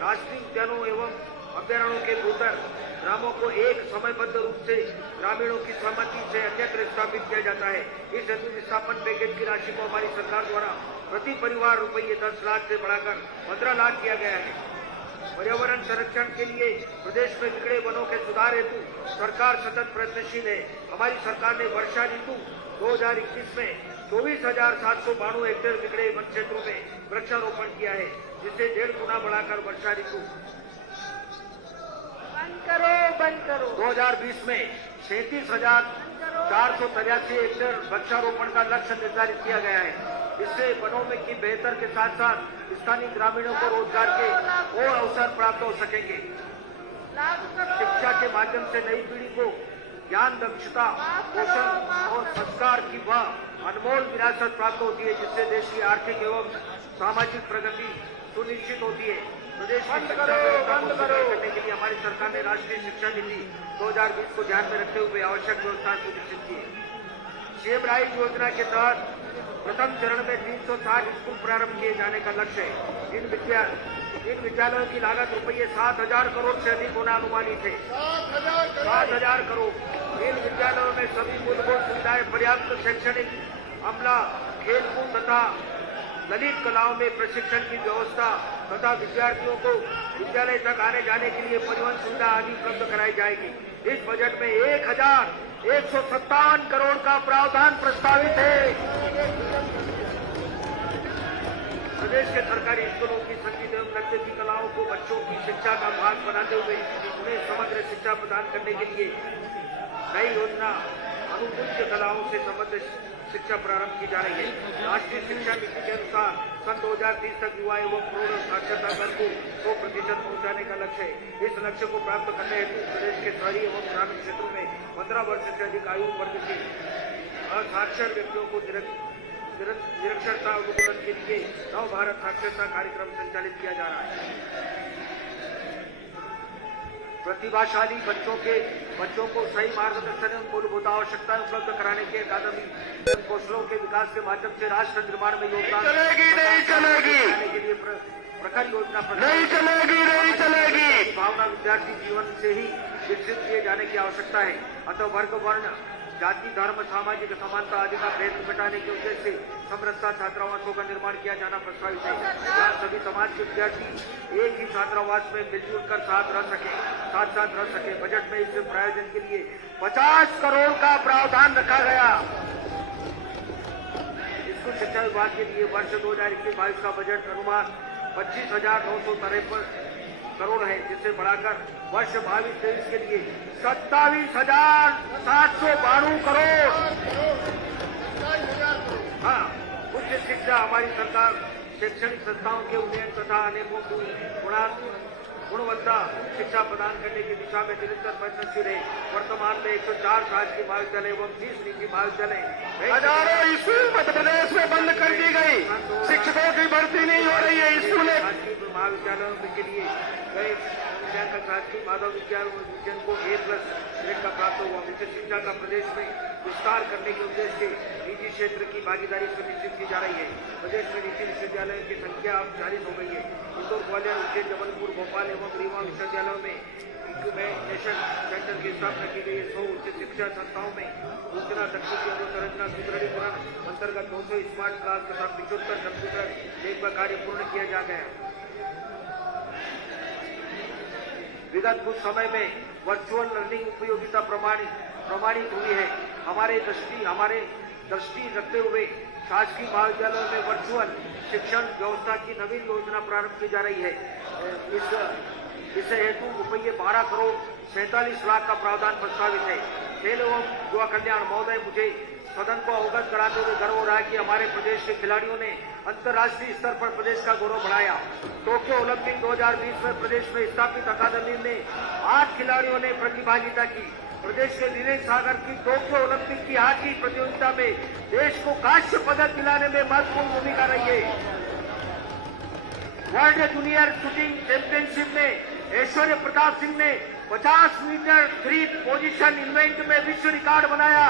राष्ट्रीय उद्यानों एवं अभ्यारण्यों के भीतर ग्रामों को एक समयबद्ध रूप से ग्रामीणों की सहमति से अन्यत्र स्थापित किया जाता है। इस हेतु विस्थापन पैकेज की राशि को हमारी सरकार द्वारा प्रति परिवार रुपये 10 लाख से बढ़ाकर 15 लाख किया गया है। पर्यावरण संरक्षण के लिए प्रदेश में बिगड़े वनों के सुधार हेतु सरकार सतत प्रयत्नशील है। हमारी सरकार ने वर्षा ऋतु 2021 में 24,792 हेक्टेयर बिगड़े वन क्षेत्रों में वृक्षारोपण किया है, जिसे 1.5 गुना बढ़ाकर वर्षा ऋतु बंद करो 2020 में 37,483 हेक्टेयर वृक्षारोपण का लक्ष्य निर्धारित किया गया है। इससे वनों में की बेहतर के साथ साथ स्थानीय ग्रामीणों को रोजगार के और अवसर प्राप्त हो सकेंगे। शिक्षा के माध्यम से नई पीढ़ी को ज्ञान, दक्षता, कौशल और संस्कार की वह अनमोल विरासत प्राप्त होती है, जिससे देश की आर्थिक एवं सामाजिक प्रगति सुनिश्चित होती है। प्रदेश की शिक्षा व्यवस्था को सुदृढ़ करने के लिए हमारी सरकार ने राष्ट्रीय शिक्षा नीति 2020 को ध्यान में रखते हुए आवश्यक व्यवस्था सुनिश्चित की है। सीएम राइज योजना के तहत प्रथम चरण में 360 स्कूल प्रारंभ किए जाने का लक्ष्य है। इन विद्यालयों की लागत रुपये 7,000 करोड़ से अधिक होना अनुमानित है। 7,000 करोड़। इन विद्यालयों में सभी मूलभूत सुविधाएं, पर्याप्त शैक्षणिक अमला, खेलकूद तथा ललित कलाओं में प्रशिक्षण की व्यवस्था तथा विद्यार्थियों को विद्यालय तक आने जाने के लिए परिवहन सुविधा आदि उपलब्ध कराई जाएगी। इस बजट में 1,157 करोड़ का प्रावधान प्रस्तावित है। प्रदेश के सरकारी स्कूलों की संगीत एवं नृत्य की कलाओं को बच्चों की शिक्षा का भाग बनाते हुए उन्हें समग्र शिक्षा प्रदान करने के लिए नई योजना अनुकूल कलाओं से संबद्ध शिक्षा प्रारंभ की जा रही है। राष्ट्रीय शिक्षा नीति के अनुसार सन 2030 तक युवा एवं प्रौढ़ साक्षरता दर को 100% पहुंचाने का लक्ष्य है। इस लक्ष्य को प्राप्त करने हेतु प्रदेश के शहरी एवं ग्रामीण क्षेत्रों में 15 वर्ष से अधिक आयु वर्ग के असाक्षर व्यक्तियों को निरक्षरता उन्मूलन के लिए नव भारत साक्षरता कार्यक्रम संचालित किया जा रहा है। प्रतिभाशाली बच्चों को सही मार्गदर्शन एवं मूलभूत आवश्यकताएं उपलब्ध कराने के अकादमी कौशलों के विकास के माध्यम से राष्ट्र निर्माण में योगदान करने के लिए प्रखर योजना नहीं चलेगी। भावना विद्यार्थी जीवन से ही विकसित किए जाने की आवश्यकता है। अतः वर्ग वर्ण जाति धर्म सामाजिक समानता आदि का भेद मिटाने के उद्देश्य से समरसता छात्रावासों का निर्माण किया जाना प्रस्तावित है। जहाँ सभी समाज के विद्यार्थी एक ही छात्रावास में मिलजुल कर साथ रह सके। बजट में इस प्रायोजन के लिए 50 करोड़ का प्रावधान रखा गया। स्कूल शिक्षा विभाग के लिए वर्ष 2021-22 का बजट अनुमान 25,953 करोड़ है, जिसे बढ़ाकर वर्ष 22-23 के लिए 27,792 करोड़। हाँ, उच्च शिक्षा हमारी सरकार शैक्षणिक संस्थाओं के उन्नयन तथा अनेकों को गुणवत्ता शिक्षा प्रदान करने की दिशा में निरंतर प्रयत्नशील है। वर्तमान में 104 शासकीय महाविद्यालय एवं 30 निजी महाविद्यालय हजारों स्कूल मध्य प्रदेश में बंद कर दी गई। शिक्षकों की भर्ती नहीं हो रही है। स्कूल शासकीय महाविद्यालयों के लिए गए मूल्यांकन शासकीय माधव विज्ञान को A+ ग्रेड का प्राप्त हुआ। उच्च शिक्षा का प्रदेश में विस्तार करने के उद्देश्य से निजी क्षेत्र की भागीदारी सुनिश्चित की जा रही है। प्रदेश में निजी विश्वविद्यालयों की संख्या अब 40 हो गई है। इंदौर, ग्वालियर, उज्जैन, जबलपुर, भोपाल एवं रीवा विश्वविद्यालयों में इंक्यूबेशन सेंटर की स्थापना की गई है। 100 उच्च शिक्षा संस्थाओं में सूचना तकनीकी अवसंरचना सुदृढ़ीकरण अंतर्गत 200 स्मार्ट क्लास तथा 75 कंप्यूटर लैब का कार्य पूर्ण किया जा गया। विगत कुछ समय में वर्चुअल लर्निंग उपयोगिता प्रमाणित हुई है। हमारे दृष्टि रखते हुए शासकीय महाविद्यालयों में वर्चुअल शिक्षण व्यवस्था की नवीन योजना प्रारंभ की जा रही है। इस हेतु रुपये 12 करोड़ 47 लाख का प्रावधान प्रस्तावित है। खेल एवं युवा कल्याण महोदय, मुझे सदन को अवगत कराते हुए गर्व हो रहा है कि हमारे प्रदेश के खिलाड़ियों ने अंतर्राष्ट्रीय स्तर पर प्रदेश का गौरव बढ़ाया। टोक्यो ओलंपिक 2020 में प्रदेश में स्थापित अकादमी में 8 खिलाड़ियों ने प्रतिभागिता की। प्रदेश के वीरेंद्र सागर की टोक्यो ओलंपिक की हॉकी प्रतियोगिता में देश को कांस्य पदक दिलाने में महत्वपूर्ण भूमिका रही है। वर्ल्ड जूनियर शूटिंग चैंपियनशिप में ऐश्वर्य प्रताप सिंह ने 50 मीटर फ्री पोजीशन इवेंट में विश्व रिकॉर्ड बनाया।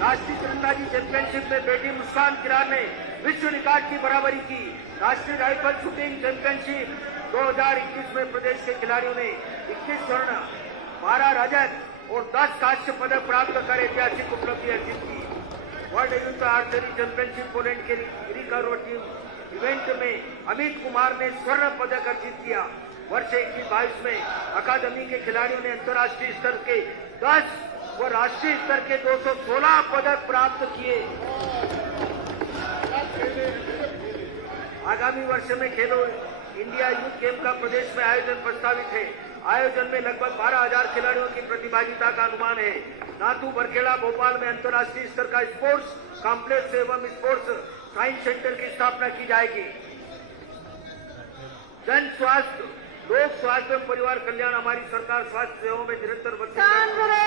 राष्ट्रीय तीरंदाजी चैंपियनशिप में बेटी मुस्कान किरार ने विश्व रिकॉर्ड की बराबरी की। राष्ट्रीय राइफल शूटिंग चैंपियनशिप 2021 में प्रदेश के खिलाड़ियों ने 21 स्वर्ण, 12 रजत और 10 कांस्य पदक प्राप्त कर ऐतिहासिक उपलब्धि अर्जित की। World youth archery championship Poland के रिकर्व टीम इवेंट में अमित कुमार ने स्वर्ण पदक अर्जित किया। वर्ष 21-22 में अकादमी के खिलाड़ियों ने अंतर्राष्ट्रीय स्तर के 10 व राष्ट्रीय स्तर के 216 पदक प्राप्त किए। आगामी वर्ष में खेलो इंडिया यूथ गेम का प्रदेश में आयोजन प्रस्तावित है। आयोजन में लगभग 12,000 खिलाड़ियों की प्रतिभागिता का अनुमान है। नाथू बरखेड़ा भोपाल में अंतर्राष्ट्रीय स्तर का स्पोर्ट्स कॉम्प्लेक्स एवं स्पोर्ट्स साइंस सेंटर की स्थापना की जाएगी। जन स्वास्थ्य, लोक स्वास्थ्य एवं परिवार कल्याण हमारी सरकार स्वास्थ्य सेवाओं में निरंतर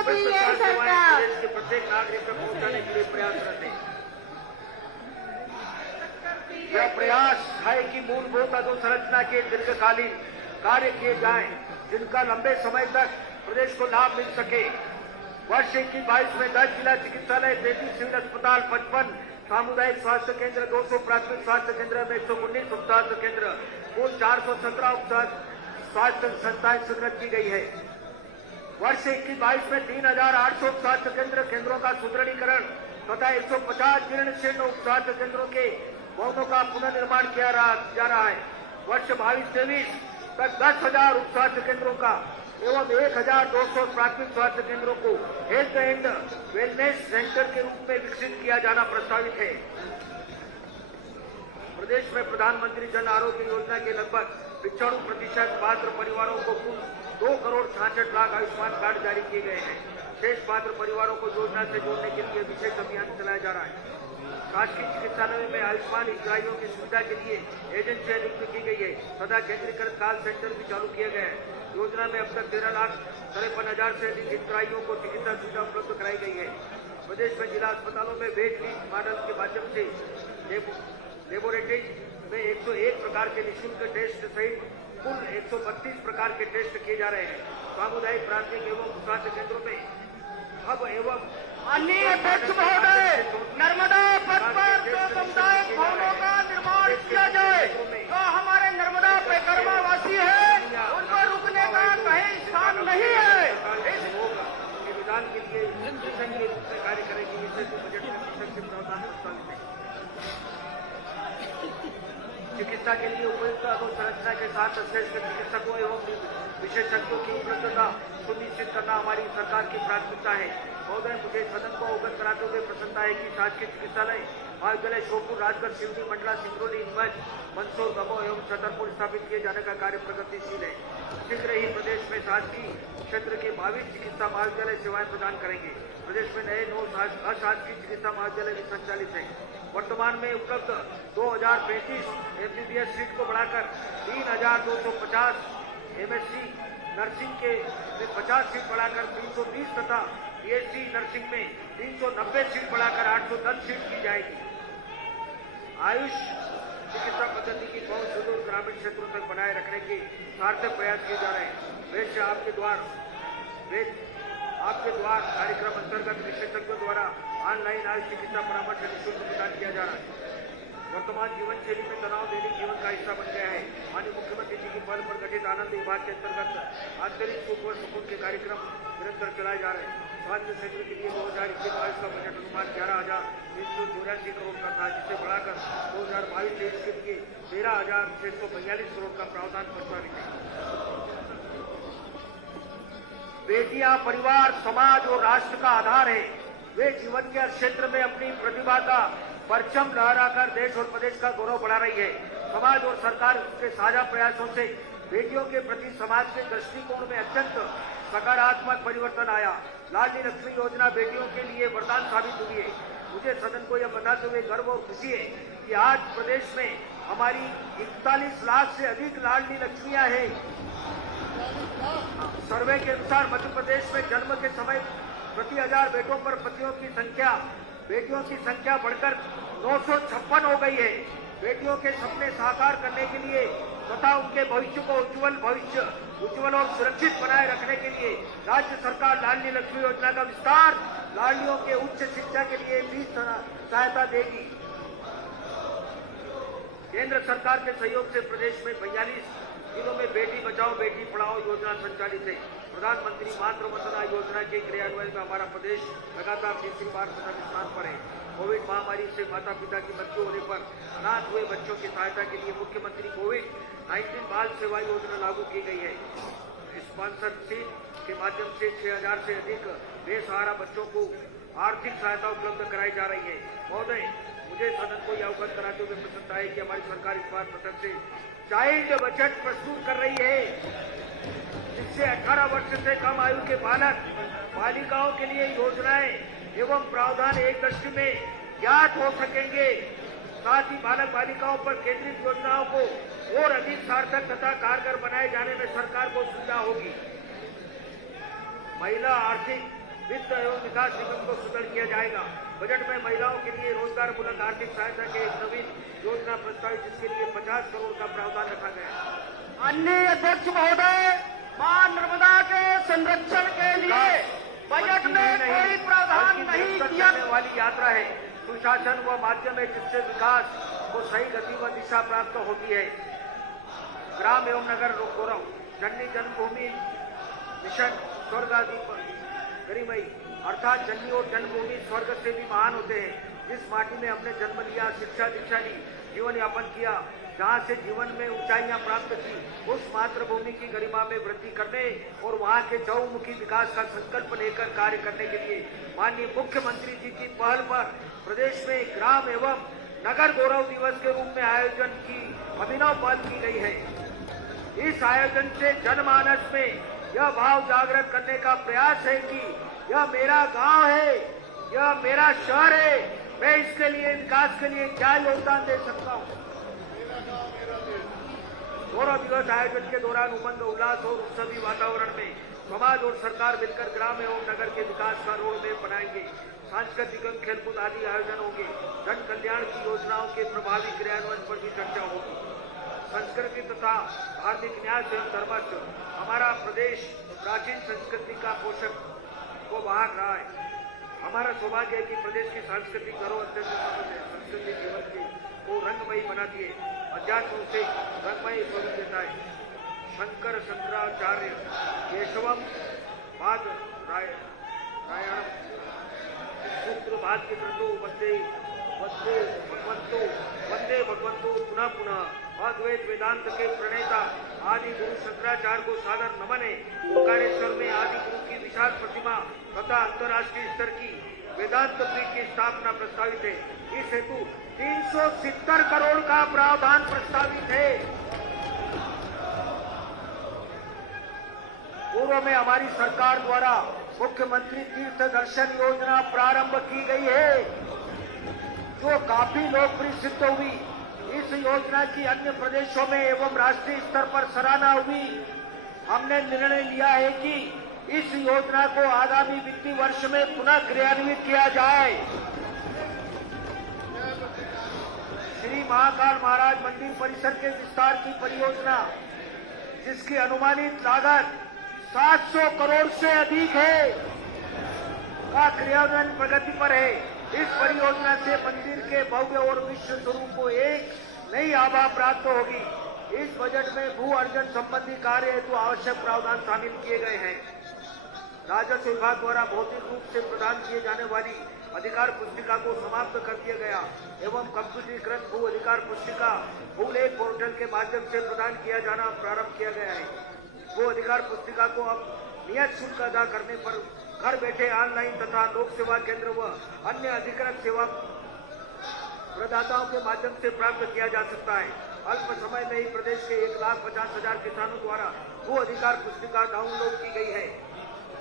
देश के प्रत्येक नागरिक तक पहुंचाने के लिए प्रयासरत है। यह प्रयास है कि मूलभूत अधोसंरचना के दीर्घकालीन कार्य किए जाएं, जिनका लंबे समय तक प्रदेश को लाभ मिल सके। वर्ष 21-22 में 10 जिला चिकित्सालय, 33 सिविल अस्पताल, 55 सामुदायिक स्वास्थ्य केंद्र, 200 प्राथमिक स्वास्थ्य केंद्र में 119 उपस्वास्थ्य केंद्र, कुल 417 स्वास्थ्य संस्थाएं स्वीकृत की गई है। वर्ष 21-22 में 3,800 स्वास्थ्य केंद्रों का सुदृढ़ीकरण तथा 150 जीर्ण शीर्ण उपस्वास्थ्य केंद्रों के भवनों का पुनर्निर्माण किया जा रहा है। वर्ष 22-23 तक 10,000 उपस्वास्थ्य केंद्रों का एवं 1,200 प्राथमिक स्वास्थ्य केंद्रों को हेल्थ एंड वेलनेस सेंटर के रूप में विकसित किया जाना प्रस्तावित है। प्रदेश में प्रधानमंत्री जन आरोग्य योजना के लगभग 95% पात्र परिवारों को कुल 2,66,00,000 आयुष्मान कार्ड जारी किए गए हैं। शेष पात्र परिवारों को योजना से जोड़ने के लिए विशेष अभियान चलाया जा रहा है। शासकीय चिकित्सालयों में आयुष्मान हितग्राहियों की सुविधा के लिए एजेंसियां नियुक्त की गई है तथा केंद्रीकृत कॉल सेंटर भी चालू किया गया है। योजना में अब तक 13,53,000 से अधिक हितग्राहियों को चिकित्सा सुविधा उपलब्ध कराई गई है। प्रदेश में जिला अस्पतालों में वेट लिस्ट मॉडल के माध्यम से लेबोरेटरी में 101 प्रकार के निःशुल्क टेस्ट सहित कुल 132 प्रकार के टेस्ट किए जा रहे हैं। सामुदायिक प्राथमिक एवं स्वास्थ्य केंद्रों में हब एवं माननीय अध्यक्ष महोदय, नर्मदा पथ पर जो सामुदायिक भवनों का निर्माण किया जाए, जो हमारे नर्मदा परिक्रमा वासी है, उनको रुकने का कहीं स्थान नहीं है। इस विधान के लिए मिशन के रूप में कार्य करेगी। इसे बजट में मिशन के प्रावधान प्रस्तावित है। चिकित्सा के लिए उपयुक्त अधोसंरचना के साथ श्रेष्ठ चिकित्सकों एवं विशेषज्ञों की उपलब्धता सुनिश्चित करना हमारी सरकार की प्राथमिकता है। महोदय, मुझे सदन को अवगत कराते हुए प्रसन्नता है कि शासकीय चिकित्सालय महाविद्यालय श्योपुर, राजगढ़, सिवनी, मंडला, सिंगरौली, नीमच, मंदसौर, दमोह एवं छतरपुर स्थापित किए जाने का कार्य प्रगतिशील है। शीघ्र ही प्रदेश में शासकीय क्षेत्र के 22 चिकित्सा महाविद्यालय सेवाएं प्रदान करेंगे। प्रदेश में नए 9 अशासकीय चिकित्सा महाविद्यालय भी संचालित है। वर्तमान में उपलब्ध 2035 एमबीबीएस सीट को बढ़ाकर 3,250, एमएससी नर्सिंग के 50 सीट बढ़ाकर 330 तथा बीएससी नर्सिंग में 390 सीट बढ़ाकर 810 सीट की जाएगी। आयुष चिकित्सा पद्धति की पहुंच सुदूर ग्रामीण क्षेत्रों तक बनाए रखने के सार्थक प्रयास किए जा रहे हैं। वैश्य आपके द्वार कार्यक्रम अंतर्गत विशेषज्ञों द्वारा ऑनलाइन आयुष चिकित्सा परामर्श निःशुल्क प्रदान किया जा रहा है। वर्तमान जीवन शैली में तनाव दैनिक जीवन का हिस्सा बन गया है। माननीय मुख्यमंत्री जी की पहल पर गठित आनंद विभाग के अंतर्गत आंतरिक सुख और सुकून के कार्यक्रम निरंतर चलाए जा रहे हैं। स्वास्थ्य क्षेत्र के लिए 2021-22 का बजट अनुमान 11,384 करोड़ का था, जिसे बढ़ाकर 2022-23 के लिए 13,642 करोड़ का प्रावधान प्रस्तावित है। बेटियां परिवार, समाज और राष्ट्र का आधार है। वे जीवन के क्षेत्र में अपनी प्रतिभा का परचम लहराकर देश और प्रदेश का गौरव बढ़ा रही है। समाज और सरकार के साझा प्रयासों से बेटियों के प्रति समाज के दृष्टिकोण में अत्यंत सकारात्मक परिवर्तन आया। लाडली लक्ष्मी योजना बेटियों के लिए वरदान साबित हुई है। मुझे सदन को यह बताते हुए गर्व और खुशी है कि आज प्रदेश में हमारी 41 लाख से अधिक लाडली लक्ष्मियां हैं। सर्वे के अनुसार मध्य प्रदेश में जन्म के समय प्रति 1000 बेटों पर बेटियों की संख्या बढ़कर 956 हो गई है। बेटियों के सपने साकार करने के लिए तथा उनके भविष्य को उज्जवल और सुरक्षित बनाए रखने के लिए राज्य सरकार लाडली लक्ष्मी योजना का विस्तार, लाडलियों के उच्च शिक्षा के लिए भी सहायता देगी। केंद्र सरकार के सहयोग से प्रदेश में 42 जिलों में बेटी बचाओ बेटी पढ़ाओ योजना संचालित है। प्रधानमंत्री मातृ वंदना योजना के क्रियान्वयन में हमारा प्रदेश लगातार तीसरी बार प्रथम स्थान पर है। कोविड महामारी से माता पिता की मृत्यु होने पर अनाथ हुए बच्चों की सहायता के लिए मुख्यमंत्री कोविड-19 बाल सेवा योजना लागू की गई है। स्पॉन्सरशिप के माध्यम से 6,000 से अधिक बेसहारा बच्चों को आर्थिक सहायता उपलब्ध कराई जा रही है। महोदय, मुझे सदन को यह अवगत कराते हुए प्रसन्नता है कि हमारी सरकार इस बार प्रथम से चाइल्ड बजट प्रस्तुत कर रही है, जिससे 18 वर्ष से कम आयु के बालक बालिकाओं के लिए योजनाएं एवं प्रावधान एक दृष्टि में ज्ञात हो सकेंगे। साथ ही बालक बालिकाओं पर केंद्रित योजनाओं को और अधिक सार्थक तथा कारगर बनाए जाने में सरकार को सुविधा होगी। महिला आर्थिक वित्त एवं विकास निगम को सुदृढ़ किया जाएगा। बजट में महिलाओं के लिए रोजगार मूलक आर्थिक सहायता के एक नवीन योजना प्रस्तावित, जिसके लिए 50 करोड़ का प्रावधान रखा गया। माननीय अध्यक्ष महोदय, मां नर्मदा के संरक्षण के लिए बजट में कोई प्रावधान नहीं किया वाली यात्रा है। सुशासन व माध्यम है, जिससे विकास को सही गति व दिशा प्राप्त होती है। ग्राम एवं नगर गौरव जननी जन्मभूमि मिशन स्वर्गाधिप गरिमई, अर्थात जननी और जन्मभूमि स्वर्ग से भी महान होते हैं। जिस माटी में हमने जन्म लिया, शिक्षा दीक्षा ली, जीवन यापन किया, जहां से जीवन में ऊंचाइयां प्राप्त की, उस मातृभूमि की गरिमा में वृद्धि करने और वहां के चहुमुखी विकास का संकल्प लेकर कार्य करने के लिए माननीय मुख्यमंत्री जी की पहल पर प्रदेश में ग्राम एवं नगर गौरव दिवस के रूप में आयोजन की अभिनव पहल की गई है। इस आयोजन से जनमानस में यह भाव जागृत करने का प्रयास है कि यह मेरा गांव है, यह मेरा शहर है, मैं इसके लिए विकास के लिए क्या योगदान दे सकता हूं। गौरव दिवस आयोजन के दौरान उमंग, उल्लास और उत्सवी वातावरण में समाज और सरकार मिलकर ग्राम एवं नगर के विकास का रोड मैप बनाएंगे। सांस्कृतिक एवं खेलकूद आदि आयोजन होंगे। जन कल्याण की योजनाओं के प्रभावी क्रियान्वयन पर भी चर्चा होगी। संस्कृति तथा धार्मिक न्यास एवं धर्मस्व हमारा प्रदेश प्राचीन संस्कृति का पोषक को बाहर रहा है। हमारा सौभाग्य है कि प्रदेश की सांस्कृतिक धरोहर अत्यंत समृद्ध है। संस्कृति जीवन को रंगमयी बनाती है, अध्यात्म से रंगमयी स्वरूप देता है। शंकर शंकराचार्य केशवम भाग रायणम सूत्र भाग के प्रतो वंदे भगवंतो पुनः पुनः। अद्वैत वेदांत के प्रणेता आदि गुरु शंकराचार्य को सादर नमन है। ओंकारेश्वर में आदि गुरु की विशाल प्रतिमा तथा अंतर्राष्ट्रीय स्तर की वेदांत पीठ की स्थापना प्रस्तावित है। इस हेतु 370 करोड़ का प्रावधान प्रस्तावित है। पूर्व में हमारी सरकार द्वारा मुख्यमंत्री तीर्थ दर्शन योजना प्रारंभ की गई है, जो काफी लोकप्रिय सिद्ध हुई। इस योजना की अन्य प्रदेशों में एवं राष्ट्रीय स्तर पर सराहना हुई। हमने निर्णय लिया है कि इस योजना को आगामी वित्तीय वर्ष में पुनः क्रियान्वित किया जाए। श्री महाकाल महाराज मंदिर परिसर के विस्तार की परियोजना, जिसकी अनुमानित लागत 700 करोड़ से अधिक है, का क्रियान्वयन प्रगति पर है। इस परियोजना से मंदिर के भव्य और विश्व स्वरूप को एक नई आभा प्राप्त होगी। इस बजट में भू अर्जन संबंधी कार्य हेतु आवश्यक प्रावधान शामिल किए गए हैं। राजस्व विभाग द्वारा भौतिक रूप से प्रदान किए जाने वाली अधिकार पुस्तिका को समाप्त कर दिया गया एवं कंप्यूटरीकृत भू अधिकार पुस्तिका भूलेख पोर्टल के माध्यम से प्रदान किया जाना प्रारंभ किया गया है। भू अधिकार पुस्तिका को अब नियत शुल्क अदा करने पर घर बैठे ऑनलाइन तथा लोक सेवा केंद्र व अन्य अधिकृत सेवा प्रदाताओं के माध्यम से प्राप्त किया जा सकता है। अल्प समय में ही प्रदेश के 1,50,000 किसानों द्वारा भू अधिकार पुस्तिका डाउनलोड की गई है।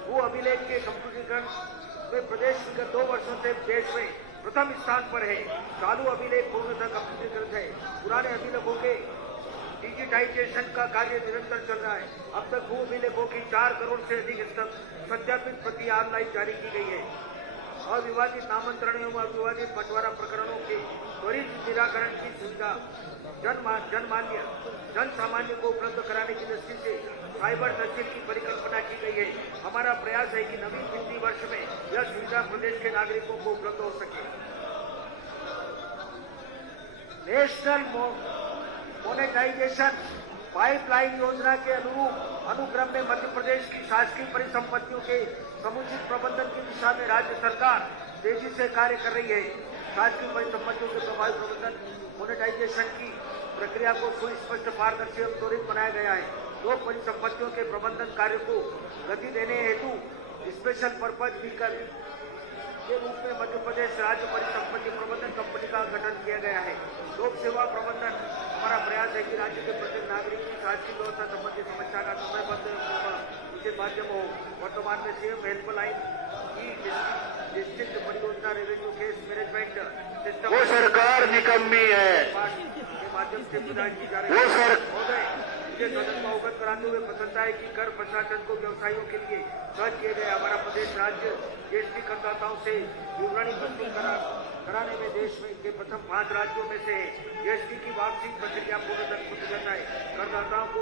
भू अभिलेख के कंप्यूटरीकरण में प्रदेश विगत 2 वर्षों से देश में प्रथम स्थान पर है। चालू अभिलेख पूर्णतः कंप्यूटरीकृत है। पुराने अभिलेखों के डिजिटाइजेशन का कार्य निरंतर चल रहा है। अब तक भू अभिलेखों की 4 करोड़ से अधिक सत्यापित प्रति ऑनलाइन जारी की गई है। अविवादित नामांतरण एवं अविवादित बंटवारा प्रकरणों के त्वरित निराकरण की सुविधा जन सामान्य को उपलब्ध कराने की दृष्टि से साइबर तहसील की परिकल्पना की गई है। हमारा प्रयास है कि नवीन वित्तीय वर्ष में यह सुविधा प्रदेश के नागरिकों को उपलब्ध हो सके। नेशनल मोनेटाइजेशन पाइपलाइन योजना के अनुरूप अनुक्रम में मध्य प्रदेश की शासकीय परिसंपत्तियों के समुचित प्रबंधन की दिशा में राज्य सरकार तेजी से कार्य कर रही है। शासकीय परिसंपत्तियों के प्रभावी प्रबंधन मोनेटाइजेशन की प्रक्रिया को सुस्पष्ट, पारदर्शी एवं त्वरित बनाया गया है। लोक परिसंपत्तियों के प्रबंधन कार्य को गति देने हेतु स्पेशल पर्पज व्हीकल के रूप में मध्य प्रदेश राज्य परिसंपत्ति प्रबंधन कंपनी का गठन किया गया है। लोक सेवा प्रबंधन हमारा प्रयास है कि राज्य के प्रत्येक नागरिक की शासकीय व्यवस्था संबंधी समस्या का समयबद्ध उचित माध्यम हो। वर्तमान में सीएम हेल्पलाइन की डिस्ट्रिक्ट परियोजना रेवेन्यू केस मैनेजमेंट सिस्टम वो सरकार निकम्मी है, के माध्यम से प्रदान की जा रही वो है। सर महोदय, मुझे सदन को अवगत कराते हुए पसंद है कि कर प्रशासन को व्यवसायियों के लिए सहज किए गए। हमारा प्रदेश राज्य जीएसटी करदाताओं से विवरणी प्रस्तुत कराने में देश में के प्रथम 5 राज्यों में से है। जीएसटी की वापसी प्रक्रिया पूर्णतः खुद है। करदाताओं को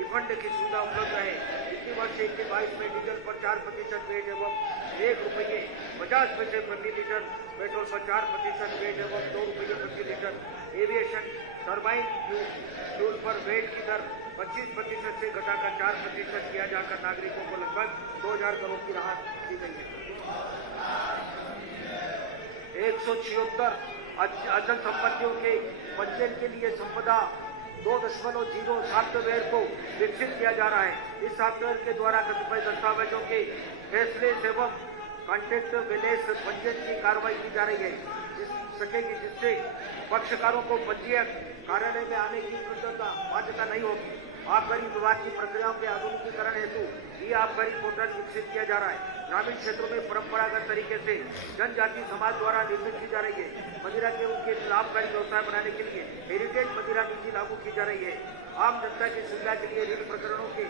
रिफंड की सुविधा उपलब्ध है। वित्तीय वर्ष 21 में डीजल पर 4% वेट एवं ₹1.50 प्रति लीटर, पेट्रोल पर 4% वेट एवं ₹2 प्रति लीटर, एविएशन टर्बाइन फ्यूल पर वेट की दर 25% से घटाकर 4% किया जाकर नागरिकों को लगभग 2,000 करोड़ की राहत दी गई है। 176 अचल संपत्तियों के पंजीयन के लिए संपदा 2.0 सॉफ्टवेयर को विकसित किया जा रहा है। इस सॉफ्टवेयर के द्वारा कतिपय दस्तावेजों के फैसले एवं कॉन्ट्रैक्ट बैलेंस पंजीयन की कार्रवाई की जा रही है। इस सकेगी, जिससे पक्षकारों को पंजीयक कार्यालय में आने की बाध्यता नहीं होगी। आबकारी विभाग की प्रक्रियाओं के आधुनिकीकरण हेतु ई आबकारी पोर्टल विकसित किया जा रहा है। ग्रामीण क्षेत्रों में परंपरागत तरीके से जनजाति समाज द्वारा निर्मित की जा रही है। मदिरा के उनके लाभकारी व्यवसाय बनाने के लिए हेरिटेज मदिरा नीति लागू की जा रही है। आम जनता की सुविधा के लिए ऋण प्रकरणों के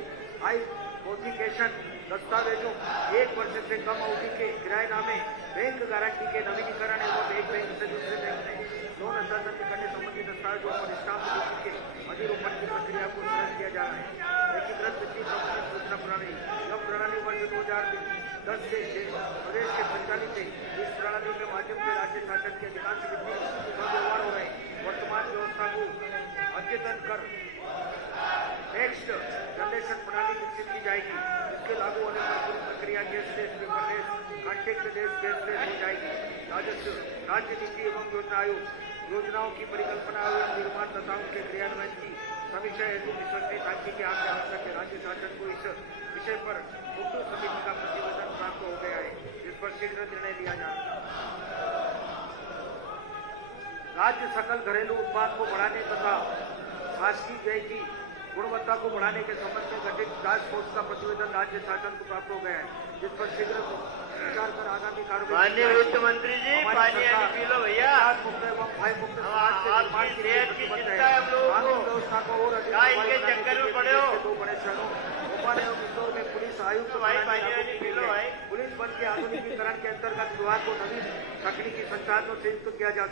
ऑथेंटिकेशन दस्तावेजों, 1 वर्ष से कम अवधि के किराएनामे, बैंक गारंटी के नवीनीकरण एवं एक बैंक से दूसरे बैंक में लोन हस्तांतरण करने संबंधी दस्तावेजों पर स्टाम्प ड्यूटी के अधिरोपण की प्रक्रिया को सरल किया जा रहा है। एकीकृत बिजली संबंधित सूचना प्रणाली यह प्रणाली वर्ष 2010 से प्रदेश के संचालित है। इस प्रणाली के माध्यम से राज्य शासन के अधिकांश वित्तीय व्यवहार हो रहे हैं। वर्तमान व्यवस्था को अद्यतन कर नेक्स्ट जनरेशन प्रणाली विकसित की जाएगी। इसके लागू होने पर पूरी प्रक्रिया कैशलेस, पेपरलेस, कॉन्टैक्टलेस, कैशलेस हो जाएगी। राजस्व राज्य नीति एवं योजना आयोग योजनाओं की परिकल्पना एवं निर्माण तथा उनके क्रियान्वयन की समीक्षा हेतु विश्वसनीय सांख्यिकी आपके आवश्यक है। राज्य शासन को इस विषय पर उर्दू समिति का प्रतिवेदन प्राप्त हो गया है, जिस पर शीघ्र निर्णय लिया जाएगा। राज्य सकल घरेलू उत्पाद को बढ़ाने तथा शासकीय व्यय की गुणवत्ता को बढ़ाने के संबंध में गठित टास्क फोर्स का प्रतिवेदन राज्य शासन को प्राप्त हो गया है, जिस पर शीघ्र विचार कर आगामी कार्रवाई। माननीय वित्त मंत्री जी, पानी आनी पी लो भैया। मुक्त एवं भय मुक्त आपकी सेहत की चिंता है हम लोगों को। व्यवस्था को और अधिक इनके चक्कर में पड़े हो। 2 बड़े शहरों भोपाल एवं इंदौर में पुलिस आयुक्त भाई पानी आनी पी लो भाई। पुलिस बल के आधुनिकीकरण के अंतर्गत विभाग को नवीन तकनीकी संसाधनों से युक्त किया जा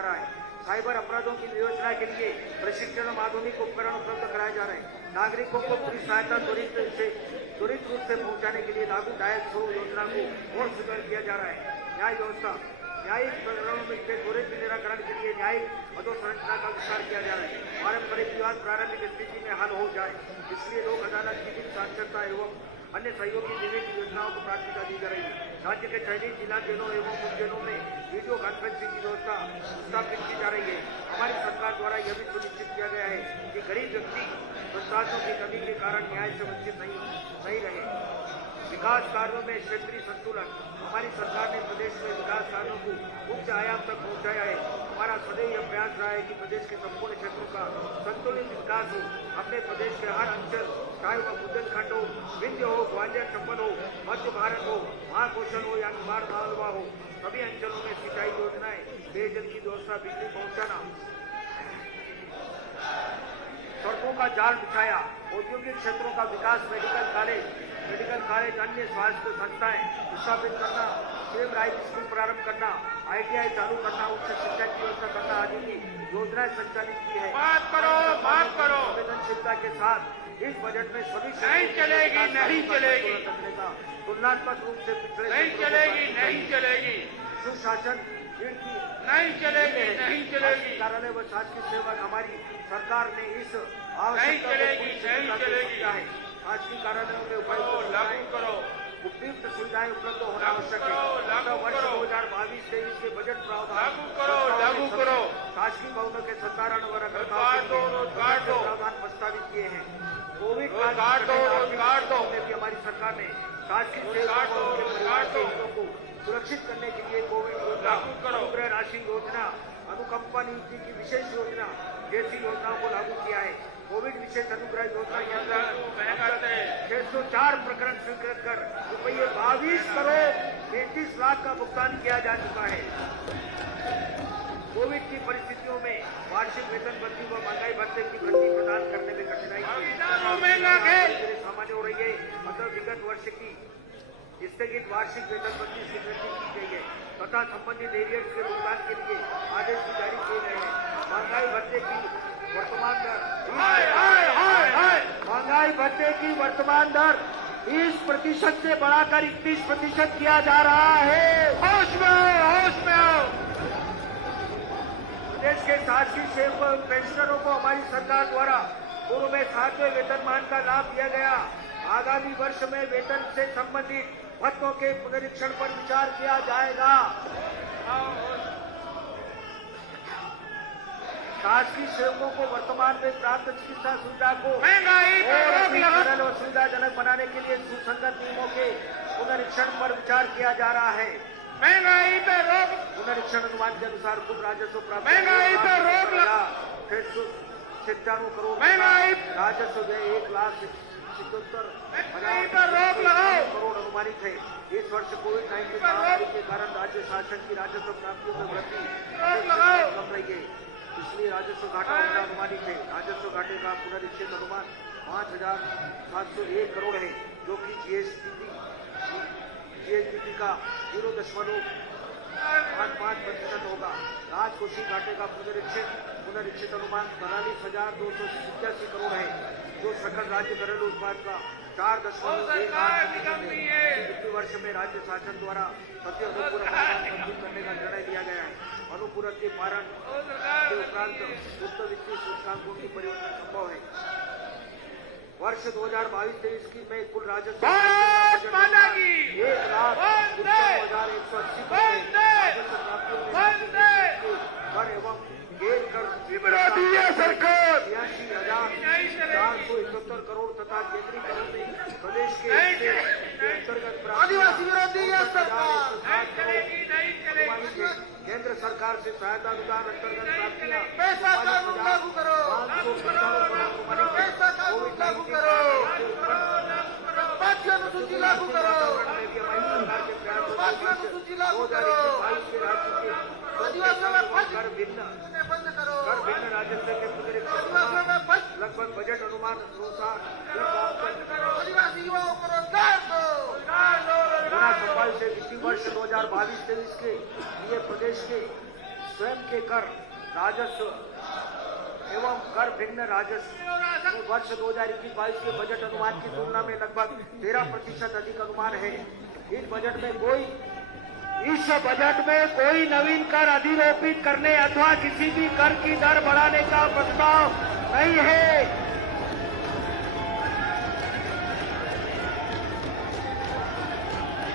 रहा है। साइबर अपराधों की विवेचना के लिए प्रशिक्षण एवं आधुनिक उपकरण उपलब्ध कराए जा रहे हैं। नागरिकों को पूरी सहायता त्वरित रूप से पहुंचाने के लिए लागू दायक शो योजना को और सुदृढ़ किया जा रहा है। न्याय व्यवस्था न्यायिक प्रकरणों में त्वरित निराकरण के लिए न्यायिक अधोसंरचना का विस्तार किया जा रहा है। पारंपरिक विवाद प्रारंभिक स्थिति में हल हो जाए, इसलिए लोक अदालत की साक्षरता एवं अन्य सहयोगी विभिन्न योजनाओं को प्राथमिकता दी जा रही है। राज्य के चयनित जिला जेलों एवं उप जेलों में वीडियो कॉन्फ्रेंसिंग की व्यवस्था स्थापित की जा रही है। हमारी सरकार द्वारा यह भी सुनिश्चित किया गया है कि गरीब व्यक्ति संसाधनों की कमी के कारण न्याय से वंचित नहीं रहे। विकास कार्यों में क्षेत्रीय संतुलन हमारी सरकार ने प्रदेश में विकास कार्यों को उच्च आयाम तक पहुंचाया है। हमारा सदैव यह प्रयास रहा है कि प्रदेश के संपूर्ण क्षेत्रों का संतुलित विकास हो। अपने प्रदेश के हर अंचल, चाहे वह बुंदेलखंड हो, विंध्य हो, ग्वालियर चंबल हो, मध्य भारत हो, महाकौशल हो या निमाड़ मालवा हो, सभी अंचलों में सिंचाई योजनाएं, पेयजल की व्यवस्था, बिजली पहुंचाना, सड़कों का जाल बिछाया, औद्योगिक क्षेत्रों का विकास, मेडिकल कॉलेज अन्य स्वास्थ्य संस्थाएं स्थापित करना, सेम राइट स्कूल प्रारंभ करना, ITI चालू करना, उच्च शिक्षा की व्यवस्था करना आदि की योजनाएं संचालित की है। माफ करो। संवेदनशीलता के साथ इस बजट में सभी नहीं चलेगी। तुलनात्मक रूप से पिछड़े नहीं चलेगी। सुशासन नहीं चलेगी। कार्यालय व शासकीय सेवक हमारी सरकार ने इस आवश्यकता नहीं चलेगी। शासकीय कार्यालयों में उपायुक्त लागू करो। उपयुक्त सुविधाएं उपलब्ध होना आवश्यक है। वर्ष 2022-23 के बजट प्रावधान लागू करो। शासकीय भवनों के संचालन व रखरखाव प्रावधान प्रस्तावित किए हैं। कोविड काल में भी हमारी सरकार ने शासकीय सेवकों को सुरक्षित करने के लिए कोविड योजना, अनुग्रह राशि योजना, अनुकंपा नियुक्ति की विशेष योजना जैसी योजनाओं को लागू किया है। कोविड विशेष अनुग्रह योजना के अंतर्गत 604 प्रकरण स्वीकृत कर रुपये 22 करोड़ 33 लाख का भुगतान किया जा चुका है। कोविड की परिस्थितियों में वार्षिक वेतन वृद्धि व महंगाई भत्ते की वृद्धि प्रदान करने में कठिनाई सामान्य हो रही है। मतलब विगत वर्ष की स्थगित वार्षिक वेतन वृद्धि स्वीकृति की गई है तथा संबंधित एरियर्स के भुगतान के लिए आदेश भी जारी किए गए हैं। महंगाई भत्ते की वर्तमान दर 20% से बढ़ाकर 31% किया जा रहा है। होश में आओ। प्रदेश के शासकीय सेवकों एवं पेंशनरों को हमारी सरकार द्वारा पूर्व में 7वें वेतनमान का लाभ दिया गया। आगामी वर्ष में वेतन से संबंधित भत्तों के पुनरीक्षण पर विचार किया जाएगा। शासकीय सेवकों को वर्तमान में प्राप्त चिकित्सा सुविधा को सरल और सुविधाजनक बनाने के लिए सुसंगत नियमों के पुनरीक्षण पर विचार किया जा रहा है। महंगाई पे रोक पुनरीक्षण अनुमान के अनुसार कुल राजस्व प्राप्त महंगाई पर रोक लगा। 697 करोड़, महंगाई राजस्व व्यय 1,77,000 महंगाई पर रोक लगाओ। करोड़ अनुमानित है। इस वर्ष कोविड-19 महामारी के कारण राज्य शासन की राजस्व प्राप्तियों में वृद्धि कम रही है, इसलिए राजस्व घाटा होना अनुमानित है। राजस्व घाटे का पुनरीक्षित अनुमान 5,701 करोड़ है, जो कि जीएसडीपी का 0.55% होगा। राजकोषीय घाटे का पुनरीक्षित अनुमान 42,287 करोड़ है, जो सकल राज्य घरेलू उत्पाद का 4.18% है। वित्तीय वर्ष में राज्य शासन द्वारा प्रति अनुपूरक अनुमान करने का निर्णय लिया गया है। अनुपूरक के पारण के उपरांत गुप्त वित्तीय सूचकांकों की परिवर्तन संभव है। वर्ष 2022-23 की में कुल राजस्व 1,59,180 कर एवं गेर कर विरोधी है सरकार। 86,471 करोड़ तथा केंद्रीय कर में प्रदेश के अंतर्गत आदिवासी विरोधी है सरकार। केंद्र सरकार से सहायता अनुदान अंतर्गत प्राप्तियां पैसा कानून लागू करो, पैसा कानून लागू करो, पाठ्य अनुसूची लागू करो, पाठ्य अनुसूची लागू करो, आदिवासियों में कर भिन्न बंद करो, राजस्व के आदिवासियों में लगभग बजट अनुमान अनुसार आदिवासी युवाओं को रोजगार दो। सफल से वित्तीय वर्ष 2022-23 के लिए प्रदेश के स्वयं के कर राजस्व एवं कर भिन्न राजस्व वर्ष 2021-22 के बजट अनुमान की तुलना में लगभग 13% अधिक अनुमान है। इस बजट में कोई नवीन कर अधिरोपित करने अथवा किसी भी कर की दर बढ़ाने का प्रस्ताव नहीं है।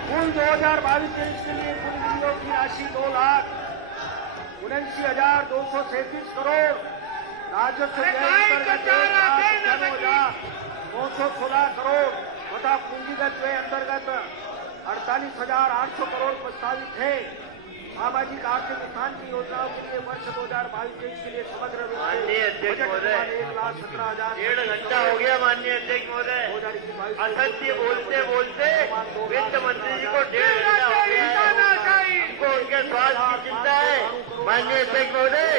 कुल 2022-23 के लिए कुल विनियोग की राशि 2,79,237 करोड़, राजस्व व्यय अंतर्गत 1,916 करोड़ तथा पूंजीगत व्यय अंतर्गत 48,800 करोड़ प्रस्तावित है। सामाजिक आर्थिक उत्थान की योजनाओं के लिए वर्ष 2022-23 के लिए समग्र माननीय अध्यक्ष महोदय, 1,17,000 1.5 घंटा हो गया। माननीय अध्यक्ष महोदय, असत्य बोलते बोलते वित्त मंत्री जी को 1.5 घंटा हो गया है। हमको उनके स्वास्थ्य की चिंता है। माननीय अध्यक्ष महोदय,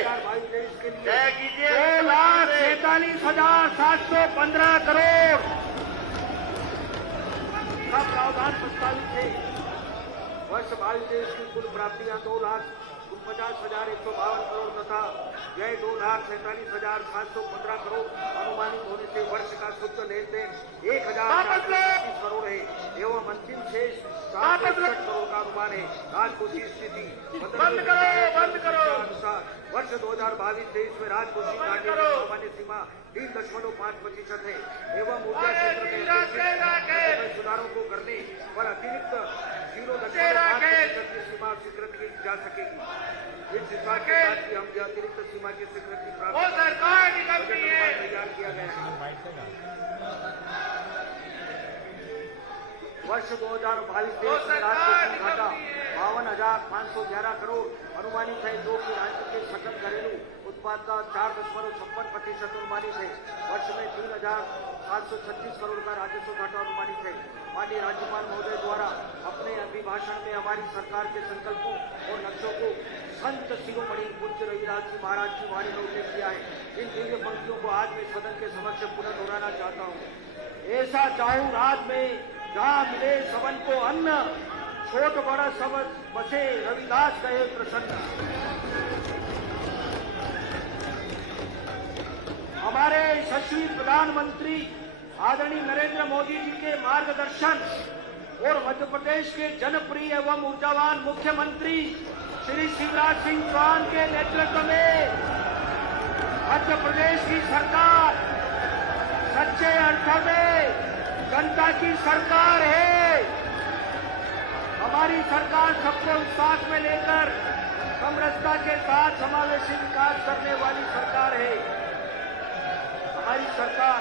तय कीजिए। 2,43,715 करोड़ का प्रावधान प्रस्तावित है। वर्ष 22-23 की कुल प्राप्तियां 2,49,152 करोड़ तथा व्यय 2,47,715 करोड़ अनुमानित होने से वर्ष का शुद्ध लेन देन 1,025 करोड़ है एवं अंतिम शेष 760 करोड़ का अनुमान है। राजकोषीय स्थिति बंद करो। अनुसार वर्ष 2022-23 में राजकोषीय घाटे की सामान्य सीमा 3.5% है एवं ऊर्जा क्षेत्र में सुधारों को करने पर अतिरिक्त 0.5% की सीमा स्वीकृत की जा सकेगी। इस हिसाब के साथ ही हम अतिरिक्त सीमा की स्वीकृति प्राप्त तैयार किया गया है। वर्ष 2022-23 में राजकोषीय घाटा 52,511 करोड़ अनुमानित है, जो कि राज्य के सकल घरेलू उत्पाद का 4.56% अनुमानित है। वर्ष में 3,736 करोड़ का राजस्व घाटा अनुमानित है। माननीय राज्यपाल महोदय द्वारा अपने अभिभाषण में हमारी सरकार के संकल्पों और लक्ष्यों को संत शिरोमणि पूज्य रविदास जी महाराज की वाणी में उल्लेख किया है। इन दिव्य पंक्तियों को आज मैं सदन के समक्ष पुनः दोहराना चाहता हूँ। ऐसा चाहूं रात में जहाँ मिले सबन को अन्न, छोट बड़ा सब बसे रविदास कहे प्रसन्न। हमारे यशस्वी प्रधानमंत्री आदरणीय नरेंद्र मोदी जी के मार्गदर्शन और मध्य प्रदेश के जनप्रिय एवं ऊर्जावान मुख्यमंत्री श्री शिवराज सिंह चौहान के नेतृत्व में मध्य प्रदेश की सरकार सच्चे अर्थों में जनता की सरकार है। हमारी सरकार सबको विश्वास में लेकर समरसता के साथ समावेशी विकास करने वाली सरकार है। हमारी सरकार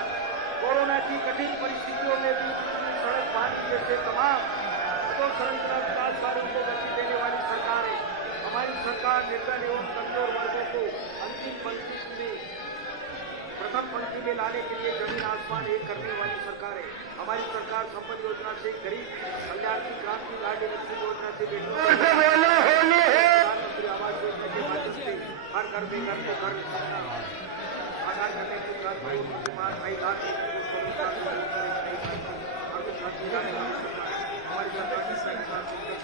कोरोना की कठिन परिस्थितियों में भी सड़क पानी जैसे तमाम संरचना विकास कार्यों को गति देने वाली सरकार है। हमारी सरकार निर्धन एवं कमजोर वर्गों को अंतिम पंक्ति में प्रथम पंक्ति में लाने के लिए जमीन आसमान एक करने वाली सरकार है। हमारी सरकार संपन्न योजना से गरीब कल्याण की क्रांति लाडली लक्ष्मी योजना से प्रधानमंत्री आवास योजना के माध्यम से हर घर में घर को घर आधार करने के साथ मुसलमान भाई लाख हमारी सरकार के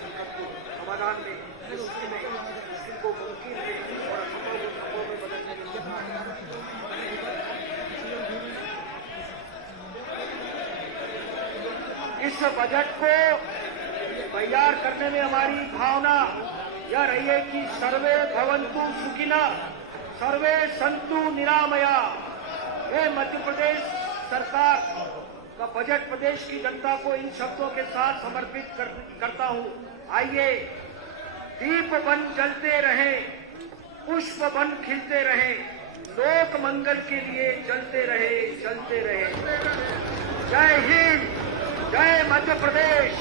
संकट को समाधान में इसको मुमकिन है और असंभव को संभव में बदलने की इस बजट को तैयार करने में हमारी भावना यह रही है कि सर्वे भवन्तु सुखिनः सर्वे सन्तु निरामया। ये मध्य प्रदेश सरकार का बजट प्रदेश की जनता को इन शब्दों के साथ समर्पित करता हूं। आइए दीप बन जलते रहे, पुष्प बन खिलते रहे, लोक मंगल के लिए चलते रहे। जय हिंद, जय मध्य प्रदेश।